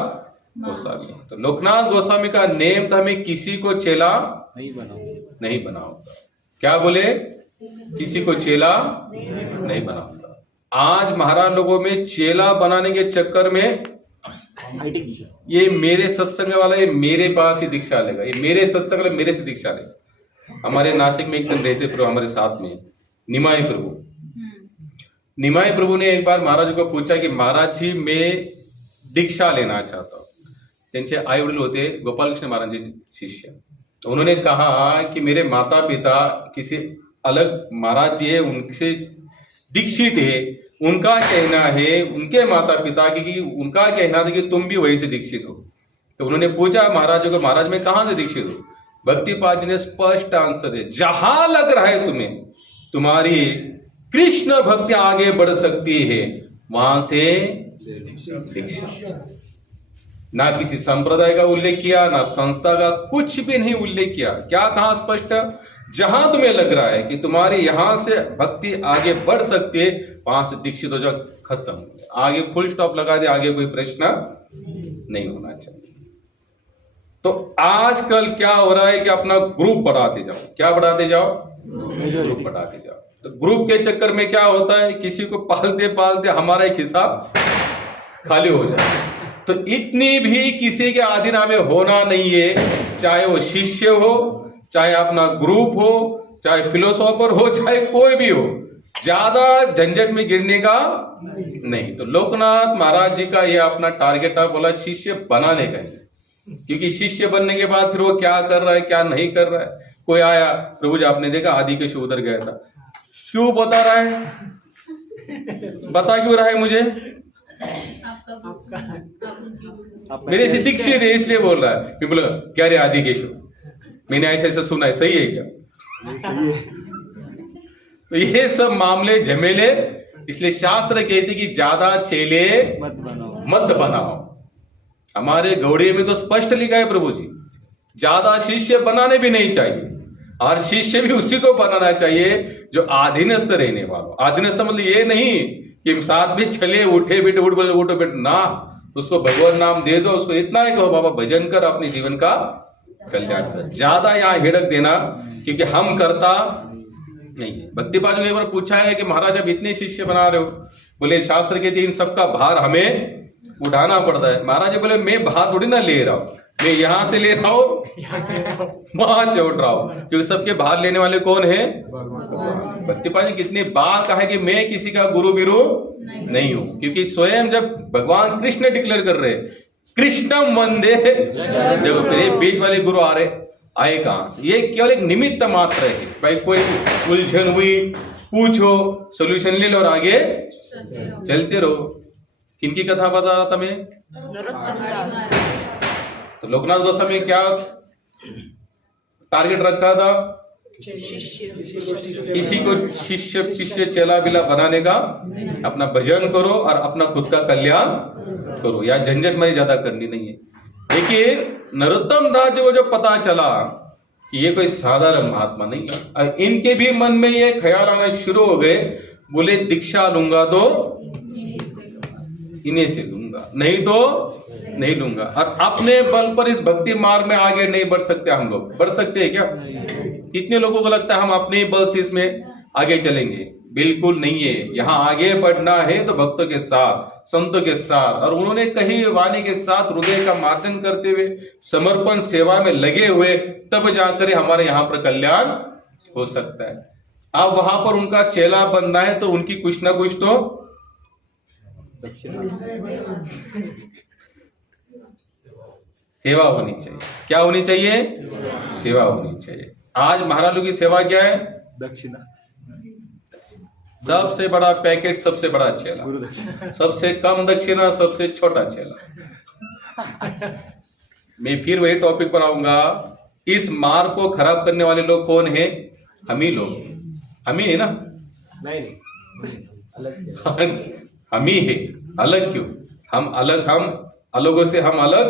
गोस्वामी, तो लोकनाथ गोस्वामी का नेम था हमें किसी को चेला नहीं बनाओ। क्या बोले? किसी को चेला नहीं बनाता। आज महाराज लोगों में चेला बनाने के चक्कर में ये मेरे सत्संग वाला ये मेरे पास ही दीक्षा लेगा, ये मेरे सत्संग वाला मेरे से दीक्षा लेगा। हमारे नासिक में एक दिन रहते प्रभु हमारे साथ में, निमाई प्रभु। निमाई प्रभु ने एक बार महाराज को पूछा कि महाराज जी मैं दीक्षा लेना चाहता हूँ। त्यांचे आई वडील होते गोपाल कृष्ण महाराज जी शिष्य। तो उन्होंने कहा कि मेरे माता पिता किसी अलग महाराज जी है, उनसे दीक्षित है, उनका कहना है उनके माता पिता की, उनका कहना था कि तुम भी वही से दीक्षित हो। तो उन्होंने पूछा महाराज जी को, महाराज मैं कहां से दीक्षित हूं? भक्तिपाद जी ने स्पष्ट आंसर है, जहां लग रहा है तुम्हें तुम्हारी कृष्ण भक्ति आगे बढ़ सकती है वहां से दीक्षा। ना किसी संप्रदाय का उल्लेख किया, ना संस्था का, कुछ भी नहीं उल्लेख किया। क्या कहा स्पष्ट? जहां तुम्हें लग रहा है कि तुम्हारी यहां से भक्ति आगे बढ़ सकती है वहां से दीक्षित हो जाओ, खत्म। आगे फुल स्टॉप लगा दे, आगे कोई प्रश्न नहीं होना चाहिए। तो आजकल क्या हो रहा है कि अपना ग्रुप बढ़ाते जाओ। क्या बढ़ाते जाओ? ग्रुप बढ़ाते जाओ। तो ग्रुप के चक्कर में क्या होता है, किसी को पालते पालते हमारा एक हिसाब खाली हो जाए। तो इतनी भी किसी के अधीन हमें होना नहीं है, चाहे वो शिष्य हो, चाहे अपना ग्रुप हो, चाहे फिलोसोफर हो, चाहे कोई भी हो, ज्यादा झंझट में गिरने का नहीं। तो लोकनाथ महाराज जी का ये अपना टारगेट है, बोला शिष्य बनाने का है। क्योंकि शिष्य बनने के बाद फिर वो क्या कर रहा है क्या नहीं कर रहा है। कोई आया, प्रभु जी आपने देखा आदिकेश उधर गया था, क्यों बता रहा है, बता क्यों रहा है मुझे, मेरे से दीक्षित है इसलिए बोल रहा है। कि बोला क्या रे आदिकेश, मैंने ऐसे ऐसे सुना है, सही है क्या? तो ये सब मामले झमेले, इसलिए शास्त्र कहते कि ज्यादा चेले मत बनाओ। हमारे गौड़े में तो स्पष्ट लिखा है प्रभु जी, ज्यादा शिष्य बनाने भी नहीं चाहिए, और शिष्य भी उसी को बनाना चाहिए जो आधीनस्थ रहने वाला। आधीनस्थ मतलब ये नहीं कि साथ में चले उठे बेटे उठ बोले उठो बेटे ना, उसको भगवान नाम दे दो, उसको इतना ही कहो बाबा भजन कर, अपने जीवन का कल्याण कर। ज्यादा यहाँ हिड़क देना, क्योंकि हम करता नहीं है। भक्तिपाद ने एक बार पूछा है कि महाराज अब इतने शिष्य बना रहे हो, बोले शास्त्र के दिन सबका भार हमें उठाना पड़ता है। महाराज जी बोले मैं भार थोड़ी ना ले रहा हूं, मैं यहां से ले रहा हूं वहां छोड़ रहा हूं, क्योंकि सबके भार लेने वाले कौन है? भक्तिपाद जी कितनी बार कहा है कि मैं किसी का गुरु बिरु नहीं हूं, क्योंकि स्वयं जब भगवान कृष्ण डिक्लेयर कर रहे कृष्णम वंदे जब मेरे बीच वाले गुरु आ रहे आए कहां से? ये केवल एक निमित्त मात्र है। भाई कोई उलझन हुई पूछो, सोल्यूशन ले लो और आगे चलते रहो। किनकी कथा बता रहा था मैं? तो लोकनाथ गोस्वामी क्या टारगेट रखा था? किसी को शिष्य पिष्य चेला बिला बनाने का, अपना भजन करो और अपना खुद का कल्याण करो, या झंझट में ज्यादा करनी नहीं है। लेकिन नरोत्तम दास जी को जो पता चला कि ये कोई साधारण महात्मा नहीं है, और इनके भी मन में ये ख्याल आना शुरू हो गए, बोले दीक्षा लूंगा तो इन्हीं से लूंगा, नहीं तो नहीं लूंगा। और अपने बल पर इस भक्ति मार्ग में आगे नहीं बढ़ सकते। हम लोग बढ़ सकते हैं क्या? कितने लोगों को लगता है हम अपने बल से इसमें आगे चलेंगे? बिल्कुल नहीं है। यहाँ आगे बढ़ना है तो भक्तों के साथ, संतों के साथ, और उन्होंने कही वाणी के साथ हृदय का मार्जन करते हुए समर्पण सेवा में लगे हुए, तब जाकर हमारे यहाँ पर कल्याण हो सकता है। अब वहां पर उनका चेला बनना है तो उनकी कुछ ना कुछ तो सेवा होनी चाहिए। क्या होनी चाहिए? सेवा होनी चाहिए। आज महाराजों की सेवा क्या है? दक्षिणा। सबसे बड़ा पैकेट, सबसे बड़ा चेला, सबसे कम दक्षिणा, सबसे छोटा चेला। मैं फिर वही टॉपिक पर आऊंगा। इस मार्ग को खराब करने वाले लोग कौन है? हम ही लोग, हम ही है ना? नहीं हम ही है। अलग क्यों? हम अलग, हम अलगों से हम अलग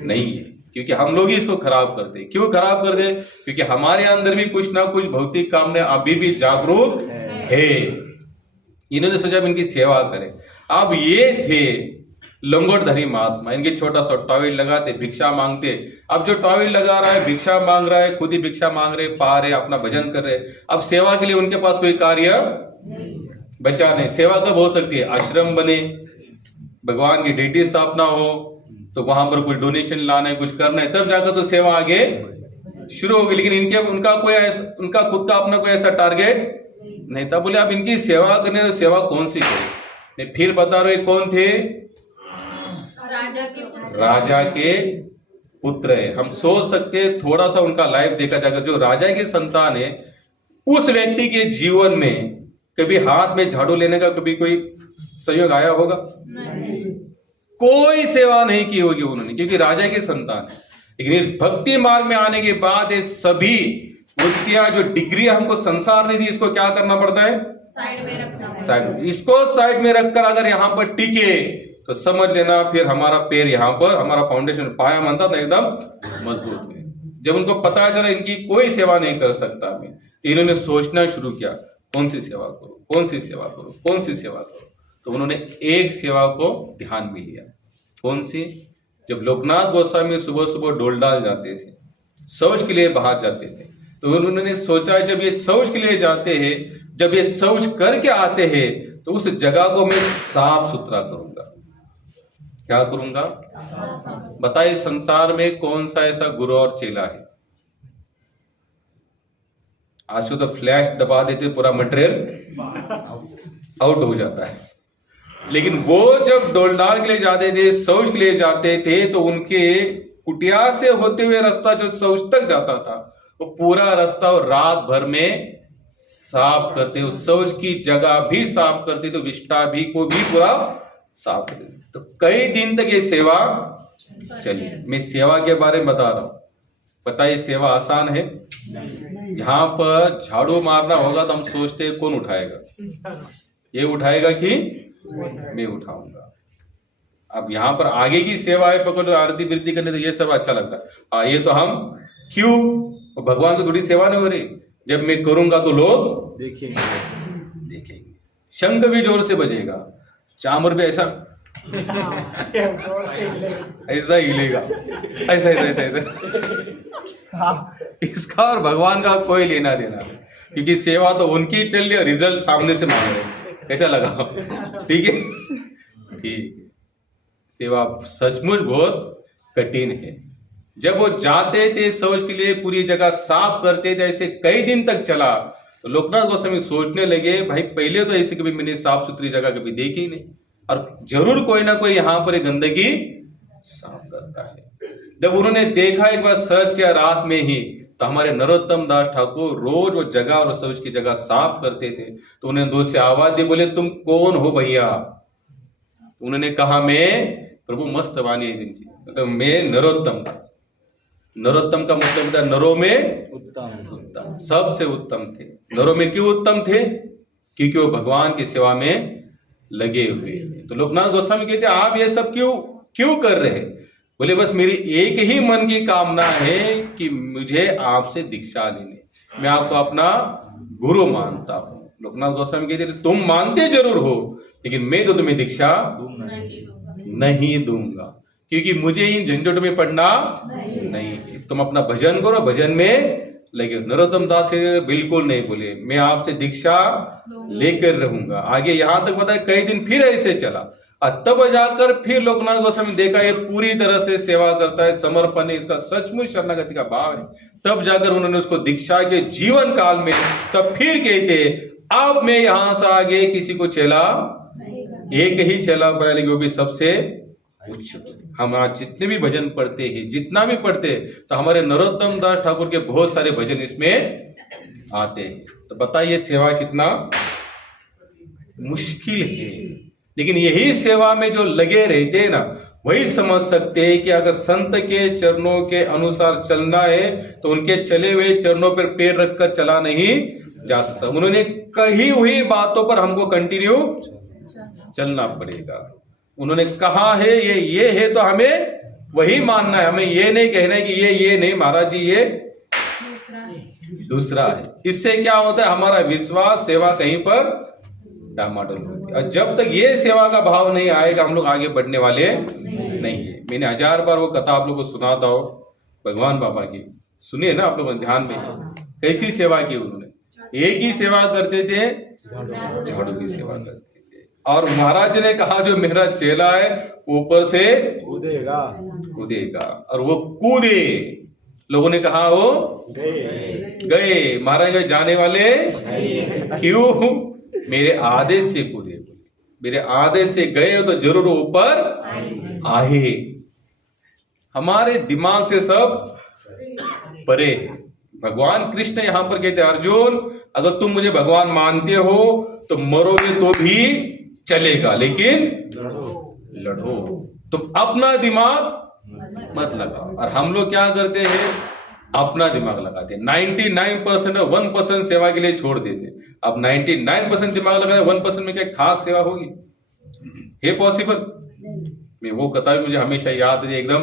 नहीं है, क्योंकि हम लोग ही इसको खराब करते। क्यों खराब कर दे? क्योंकि हमारे अंदर भी कुछ ना कुछ भौतिक कामना अभी भी जागरूक है। इन्होंने सोचा इनकी सेवा करें। अब ये थे लंगोटधारी महात्मा, इनके छोटा सा टॉयलेट लगाते, भिक्षा मांगते। अब जो टॉयलेट लगा रहा है, भिक्षा मांग रहा है, खुद ही भिक्षा मांग रहे, पा रहे, अपना भजन कर रहे। अब सेवा के लिए उनके पास कोई कार्य बचा नहीं। सेवा कब हो सकती है? आश्रम बने, भगवान की डेटी स्थापना हो, तो वहां पर कुछ डोनेशन लाना है, कुछ करना है, तब जाकर तो सेवा आगे शुरू होगी। लेकिन उनका खुद का अपना कोई ऐसा टारगेट नहीं था। बोले अब इनकी सेवा करने तो सेवा कौन सी करें? फिर बता रहे कौन थे? राजा के पुत्र है। हम सोच सकते हैं, थोड़ा सा उनका लाइफ देखा जाएगा। जो राजा की संतान है, उस व्यक्ति के जीवन में कभी हाथ में झाड़ू लेने का कभी कोई संयोग आया होगा? कोई सेवा नहीं की होगी उन्होंने, क्योंकि राजा की संतान है। लेकिन इस भक्ति मार्ग में आने के बाद ये सभी वृत्तियां, जो डिग्री हमको संसार ने दी, इसको क्या करना पड़ता है? साइड में रखना। साइड, इसको साइड में रखकर अगर यहां पर टिके तो समझ लेना फिर हमारा पैर यहां पर, हमारा फाउंडेशन पाया बनता था एकदम मजबूत है। जब उनको पता चला इनकी कोई सेवा नहीं कर सकता मैं, तो इन्होंने सोचना शुरू किया कौन सी सेवा करो, कौन सी सेवा करो, कौन सी सेवा करो। तो उन्होंने एक सेवा को ध्यान में लिया। कौन सी? जब लोकनाथ गोस्वामी सुबह सुबह डोलडाल जाते थे, शौच के लिए बाहर जाते थे, तो उन्होंने सोचा जब ये शौच के लिए जाते हैं, जब ये शौच करके आते हैं, तो उस जगह को मैं साफ सुथरा करूंगा। क्या करूंगा? बताइए, संसार में कौन सा ऐसा गुरु और चेला है? आज तो फ्लैश दबा देते, पूरा मटेरियल आउट हो जाता है। लेकिन वो जब डोलडाल के लिए जाते थे, शौच के लिए जाते थे, तो उनके कुटिया से होते हुए रास्ता जो शौच तक जाता था, वो पूरा रास्ता और रात भर में साफ करते, उस शौच की जगह भी साफ करते, तो विष्टा भी को भी पूरा साफ करते। तो कई दिन तक ये सेवा चली। मैं सेवा के बारे में बता रहा हूं। पता है सेवा आसान है? यहाँ पर झाड़ू मारना होगा तो हम सोचते हैं कौन उठाएगा, ये उठाएगा कि मैं उठाऊंगा। अब यहाँ पर आगे की सेवा है, पकड़ो आरती वृद्धि करने, तो ये सब अच्छा लगता है। ये तो हम क्यों, भगवान की थोड़ी सेवा नहीं हो रही? जब मैं करूंगा तो लोग देखेंगे, शंख भी जोर से बजेगा, चामर भी ऐसा ऐसा हिलेगा, ऐसा ऐसा ऐसा ऐसा। इसका और भगवान का कोई लेना देना नहीं, क्योंकि सेवा तो उनकी चल रही है, रिजल्ट सामने से मांग रहे। कैसा लगा? ठीक है, ठीक। सेवा सचमुच बहुत कठिन है। जब वो जाते थे शौच के लिए, पूरी जगह साफ करते थे, ऐसे कई दिन तक चला, तो लोकनाथ गोस्वामी सोचने लगे, भाई पहले तो ऐसे कभी मैंने साफ सुथरी जगह कभी देखी ही नहीं, और जरूर कोई ना कोई यहाँ पर गंदगी साफ करता है। जब उन्होंने देखा, एक बार सर्च किया रात में ही, तो हमारे नरोत्तम दास ठाकुर रोज वो जगह और शौच की जगह साफ करते थे। तो उन्हें दूर से आवाज दी, बोले तुम कौन हो भैया? उन्होंने कहा मैं प्रभु मस्त वाणी है दिन जी, तो मैं नरोत्तम था। नरोत्तम का मतलब होता है नरों में उत्तम, सबसे उत्तम थे। नरों में क्यों उत्तम थे? क्योंकि वो भगवान की सेवा में लगे हुए थे। तो लोकनाथ गोस्वामी कहते आप ये सब क्यों कर रहे हैं? बोले बस मेरी एक ही मन की कामना है कि मुझे आपसे दीक्षा लेने, मैं आपको अपना गुरु मानता हूं। लोकनाथ गोस्वामी कहते तुम मानते जरूर हो, लेकिन मैं तो तुम्हें दीक्षा नहीं दूंगा, क्योंकि मुझे इन झंझटों में पड़ना नहीं है। तुम अपना भजन करो, भजन में लगे। नरोत्तम दास बिल्कुल नहीं बोले, मैं आपसे दीक्षा लेकर रहूंगा। आगे यहां तक पता है कई दिन फिर ऐसे चला, और तब जाकर फिर लोकनाथ गोस्वामी देखा ये पूरी तरह से सेवा करता है, समर्पण है, इसका सचमुच शरणागति का भाव है। तब जाकर उन्होंने उसको दीक्षा के जीवन काल में तब फिर कहते अब मैं यहां से आगे किसी को चेला, एक ही चेला बना लेंगे, वो भी सबसे उच्च। हम आज जितने भी भजन पढ़ते हैं, जितना भी पढ़ते हैं, तो हमारे नरोत्तम दास ठाकुर के बहुत सारे भजन इसमें आते हैं। तो बताइए सेवा कितना मुश्किल है। लेकिन यही सेवा में जो लगे रहते हैं ना, वही समझ सकते हैं कि अगर संत के चरणों के अनुसार चलना है, तो उनके चले हुए चरणों पर पैर रखकर चला नहीं जा सकता। उन्होंने कही हुई बातों पर हमको कंटिन्यू चलना पड़ेगा। उन्होंने कहा है ये है, तो हमें वही मानना है। हमें ये नहीं कहना है कि ये नहीं महाराज जी, ये दूसरा है। इससे क्या होता है, हमारा विश्वास सेवा कहीं पर डामाडोल होती है। और जब तक ये सेवा का भाव नहीं आएगा, हम लोग आगे बढ़ने वाले नहीं है। मैंने 1000 बार वो कथा आप लोग को सुनाता हूं, भगवान बाबा की सुनिए ना आप लोग ध्यान में। कैसी सेवा की उन्होंने? एक ही सेवा करते थे, झाड़ू की सेवा करते थे। और महाराज जी ने कहा जो मेरा चेला है ऊपर से कूदेगा, और वो कूदे। लोगों ने कहा वो गए। महाराज जी जाने वाले क्यों? मेरे आदेश से कूदे, मेरे आदेश से गए तो जरूर ऊपर आए। हमारे दिमाग से सब परे। भगवान कृष्ण यहां पर कहते अर्जुन अगर तुम मुझे भगवान मानते हो तो मरोगे तो भी चलेगा, लेकिन लड़ो। तुम अपना दिमाग मत लगाओ। और हम लोग क्या करते हैं, अपना दिमाग लगाते हैं। 99% और 1% सेवा के लिए छोड़ देते। अब 99% दिमाग लगाए, 1% में क्या खाक सेवा होगी? है पॉसिबल? मैं वो कथा भी मुझे हमेशा याद है, एकदम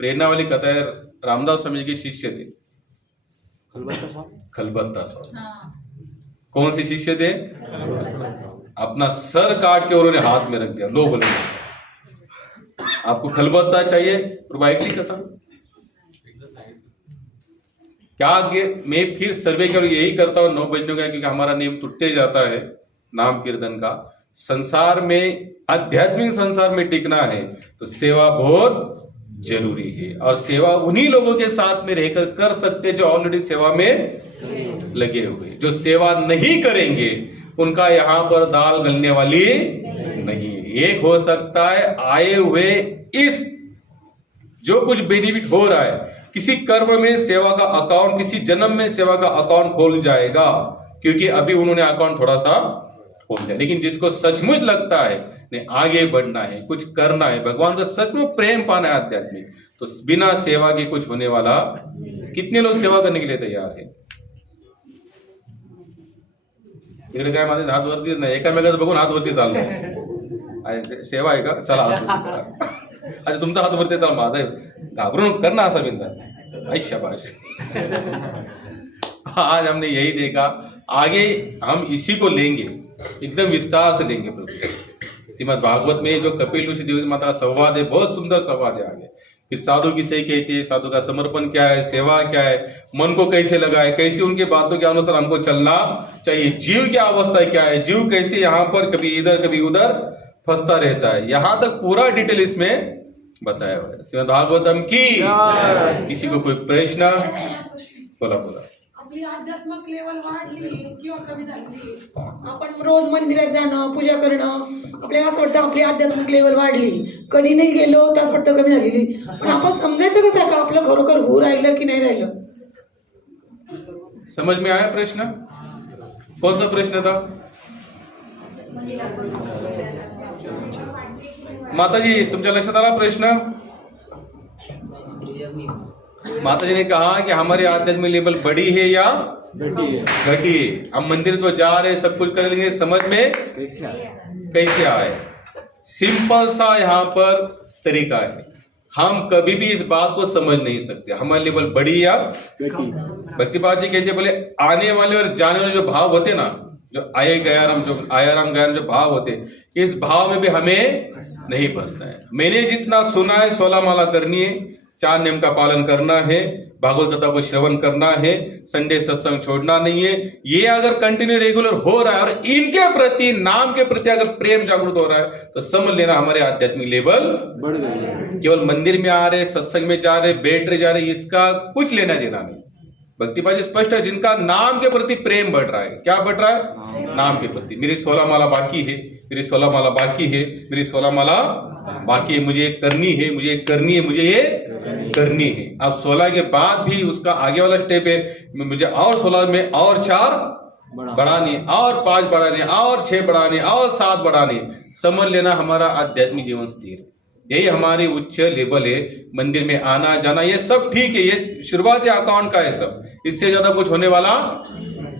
प्रेरणा वाली कथा है। रामदास स्वामी के शिष्य थे खलबत्ता स्वामी। कौन से शिष्य थे? अपना सर काट के उन्होंने हाथ में रख दिया। लो बोले आपको खलबत्ता चाहिए तो बाइक नहीं करता क्या मैं फिर सर्वे कर यही करता हूँ 9 बजने का, क्योंकि हमारा नियम टूटते जाता है नाम कीर्तन का। संसार में, आध्यात्मिक संसार में टिकना है तो सेवा बहुत जरूरी है, और सेवा उन्हीं लोगों के साथ में रहकर कर सकते जो ऑलरेडी सेवा में लगे हुए। जो सेवा नहीं करेंगे उनका यहाँ पर दाल गलने वाली नहीं है। एक हो सकता है आए हुए इस जो कुछ बेनिफिट हो रहा है, किसी कर्म में सेवा का अकाउंट, किसी जन्म में सेवा का अकाउंट खोल जाएगा, क्योंकि अभी उन्होंने अकाउंट थोड़ा सा खोल दिया। लेकिन जिसको सचमुच लगता है नहीं आगे बढ़ना है, कुछ करना है, भगवान का सच में प्रेम पाना है आध्यात्मिक, तो बिना सेवा के कुछ होने वाला। कितने लोग सेवा करने के लिए तैयार है? इकडे काय माझे हात वरतीच नाही, एकामेकाचं बघून हात वरती चाललं सेवा आहे का, चला हात वरती करा. अच्छा तुमचा हात वरती चाल, माझा घाबरून कर ना असा बिंदा. शाबाश. आज हमने यही देखा, आगे हम इसी को लेंगे, एकदम विस्तार से लेंगे प्रभु. श्रीमद् भागवत में जो कपिल ऋषि देव माता का संवाद है, बहुत सुंदर संवाद है आगे. फिर साधु किसे कहते हैं, साधु का समर्पण क्या है, सेवा क्या है, मन को कैसे लगाए, कैसे उनके बातों के अनुसार हमको चलना चाहिए, जीव की अवस्था क्या है, जीव कैसे यहाँ पर कभी इधर कभी उधर फंसता रहता है, यहाँ तक पूरा डिटेल इसमें बताया हुआ है. श्रीमद् भागवतम की. किसी को कोई प्रश्न? बोला बोला. आपली आध्यात्मिक लेवल वाढली किंवा कमी झाली, आपण रोज मंदिरात जाणं, पूजा करणं, आपल्याला असं वाटतं आपली आध्यात्मिक लेवल वाढली. कधी नाही गेलो तर असं वाटतं कमी झालेली. पण आपण समजायचं कसं का आपलं खरोखर होऊ राहिलं की नाही राहिलं? समझ में आया प्रश्न? कौन सा प्रश्न था? माताजी तुमच्या लक्षात आला प्रश्न? माताजी ने कहा कि हमारी आध्यात्मिक लेवल बड़ी है या घटी है. हम मंदिर तो जा रहे, सब कुछ कर लेंगे, समझ में कैसे आए? सिंपल सा यहाँ पर तरीका है. हम कभी भी इस बात को समझ नहीं सकते हमारी लेवल बड़ी या भक्तिपाद जी कैसे बोले, आने वाले और जाने वाले जो भाव होते ना, जो आए गयाराम, जो आयाराम गयाराम जो भाव होते, इस भाव में भी हमें नहीं फंसना है. मैंने जितना सुना है 16 माला करनी है, 4 नियम का पालन करना है, भागवत कथा को श्रवण करना है, संडे सत्संग छोड़ना नहीं है. ये अगर कंटिन्यू रेगुलर हो रहा है और इनके प्रति, नाम के प्रति अगर प्रेम जागृत हो रहा है, तो समझ लेना हमारे आध्यात्मिक लेवल बढ़ गई. केवल मंदिर में आ रहे, सत्संग में जा रहे, बैठ रहे, जा रहे, इसका कुछ लेना देना नहीं. भक्तिपाद जी स्पष्ट है, जिनका नाम के प्रति प्रेम बढ़ रहा है. क्या बढ़ रहा है? नाम के प्रति. मेरी 16 माला बाकी है, मेरी 16 माला बाकी है, मेरी 16 माला बाकी है, मुझे ये करनी है, मुझे ये करनी है, मुझे ये करनी है. अब 16 के बाद भी उसका आगे वाला स्टेप है, मुझे और 16 में और 4 बढ़ानी, और 5 बढ़ाने, और 6 बढ़ाने, और 7 बढ़ाने. समझ लेना हमारा आध्यात्मिक जीवन स्थिर. यही हमारी उच्च लेवल है. मंदिर में आना जाना ये सब ठीक है, ये शुरुआती अकाउंट का है सब, इससे ज्यादा कुछ होने वाला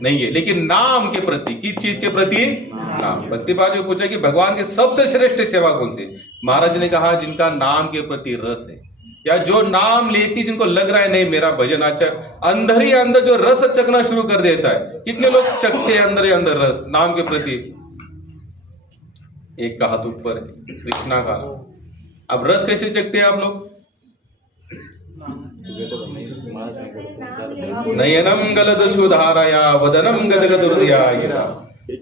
नहीं है. लेकिन नाम के प्रति, किस चीज के प्रति? नाम. भक्तिपाद जी पूछा कि भगवान के सबसे श्रेष्ठ सेवा कौन सी? महाराज ने कहा जिनका नाम के प्रति रस है, या जो नाम लेती, जिनको लग रहा है नहीं मेरा भजन अच्छा, अंदर ही अंदर जो रस चखना शुरू कर देता है. कितने लोग चखते हैं अंदर ही अंदर रस नाम के प्रति? एक का हाथ ऊपर है, कृष्णा का. अब रस कैसे चखते हैं आप लोग? नयनम गलद सुधाराया वदनम गदगद हृदया.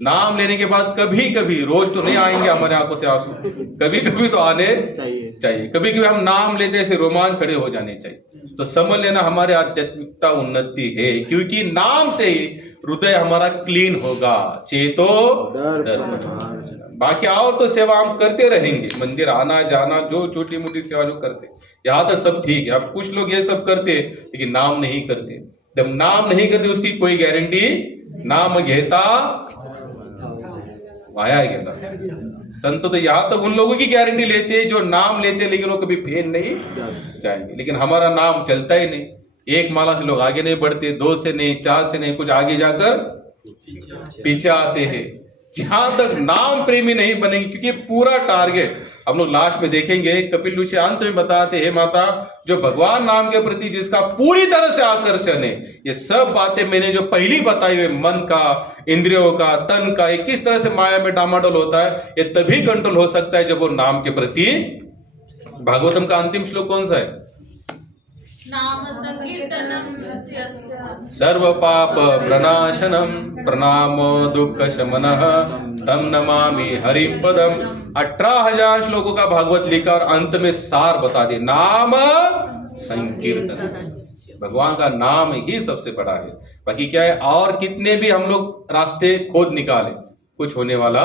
नाम लेने के बाद कभी कभी, रोज तो नहीं आएंगे हमारे आंखों से आंसू, कभी कभी तो आने चाहिए. कभी कभी हम नाम लेते ऐसे रोमांच खड़े हो जाने चाहिए. तो समझ लेना हमारे आध्यात्मिकता उन्नति है, क्योंकि नाम से ही हृदय हमारा क्लीन होगा. चेतो दर्पण. बाकी और तो सेवा हम करते रहेंगे, मंदिर आना जाना, जो छोटी मोटी सेवा जो करते, यहाँ तक सब ठीक है. अब कुछ लोग ये सब करते लेकिन नाम नहीं करते. जब नाम नहीं करते उसकी कोई गारंटी, नाम घेता वाया गेला. संत तो यहाँ तक उन लोगों की गारंटी लेते हैं जो नाम लेते हैं लेकिन वो कभी फेल नहीं जाएंगे. लेकिन हमारा नाम चलता ही नहीं. 1 माला से लोग आगे नहीं बढ़ते, 2 से नहीं, 4 से नहीं, कुछ आगे जाकर पीछे आते हैं. जहां तक नाम प्रेमी नहीं बनेंगे, क्योंकि पूरा टारगेट हम लोग लास्ट में देखेंगे. कपिल ऋषि अंत में बताते हैं, माता जो भगवान नाम के प्रति जिसका पूरी तरह से आकर्षण है, ये सब बातें मैंने जो पहली बताई हुई, मन का, इंद्रियों का, तन का, ये किस तरह से माया में डामाडोल होता है, ये तभी कंट्रोल हो सकता है जब वो नाम के प्रति भागवतम का अंतिम श्लोक कौन सा है? नाम संकीर्तनम यस्य सर्व पाप प्रणाशनम प्रणामो दुख शमनः तम नमामि हरिम पदम। 18,000 श्लोकों का भागवत लिखा और अंत में सार बता दिए, नाम संकीर्तन। भगवान का नाम ही सबसे बड़ा है। बाकी क्या है, और कितने भी हम लोग रास्ते खोद निकाले, कुछ होने वाला,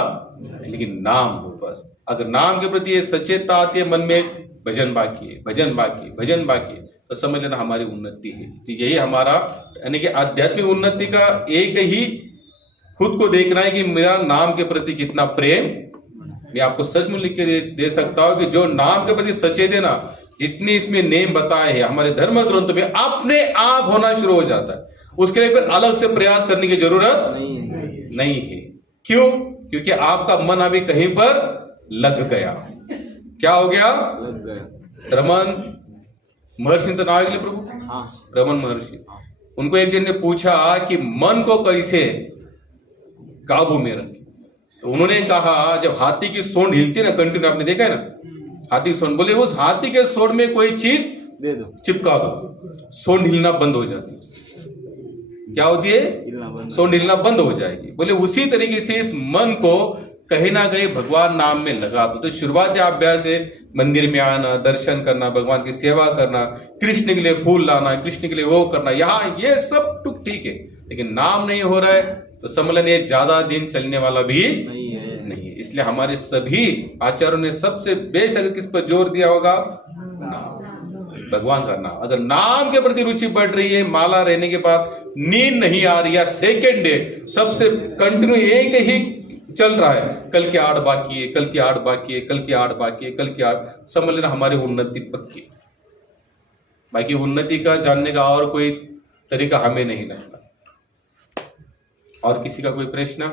लेकिन नाम हो बस। अगर नाम के प्रति ये सचेतता आती है मन में, भजन बाकी है, भजन बाकी है, भजन बाकी है, तो समझ लेना हमारी उन्नति है। तो यही हमारा यानी कि आध्यात्मिक उन्नति का एक ही खुद को देखना है कि मेरा नाम के प्रति कितना प्रेम। मैं आपको सच में लिख के दे सकता हूं कि जो नाम के प्रति सचेत है ना, जितने इसमें नेम बताए हैं हमारे धर्म ग्रंथों में, अपने आप होना शुरू हो जाता है। उसके लिए फिर अलग से प्रयास करने की जरूरत नहीं है। क्यों? क्योंकि आपका मन अभी कहीं पर लग गया। क्या हो गया? लग गया। रमन महर्षींचं नाव ऐकलं प्रभु? हाँ। रमन महर्षि। उनको एक जन ने पूछा कि मन को कैसे काबू में रखें। तो उन्होंने कहा, जब हाथी की सूंड हिलती है ना, कंटिन्यू, आपने देखा है ना हाथी की सूंड, बोले उस हाथी के सूंड में कोई चीज दे दो, चिपका दो, सूंड हिलना बंद हो जाती है। क्या होती है? हिलना बंद। सूंड हिलना बंद हो जाएगी। बोले उसी तरीके से इस मन को कहीं ना कहीं भगवान नाम में लगा दो। तो शुरुआती अभ्यास है मंदिर में आना, दर्शन करना, भगवान की सेवा करना, कृष्ण के लिए फूल लाना, कृष्ण के लिए वो करना, यहाँ ये सब तो ठीक है, लेकिन नाम नहीं हो रहा है तो सम्मेलन ये ज्यादा दिन चलने वाला भी नहीं है। इसलिए हमारे सभी आचार्यों ने सबसे बेस्ट अगर किस पर जोर दिया होगा, नाम, भगवान का नाम। अगर नाम के प्रति रुचि बढ़ रही है, माला रहने के बाद नींद नहीं आ रही है, सेकेंड डे सबसे कंटिन्यू एक ही चल रहा है, कल की 8 बाकी है, कल की 8 बाकी है, कल की 8 बाकी है, कल की 8, समझ लेना हमारी उन्नति पक्की। बाकी उन्नति का जानने का और कोई तरीका हमें नहीं लगता। और किसी का कोई प्रश्न?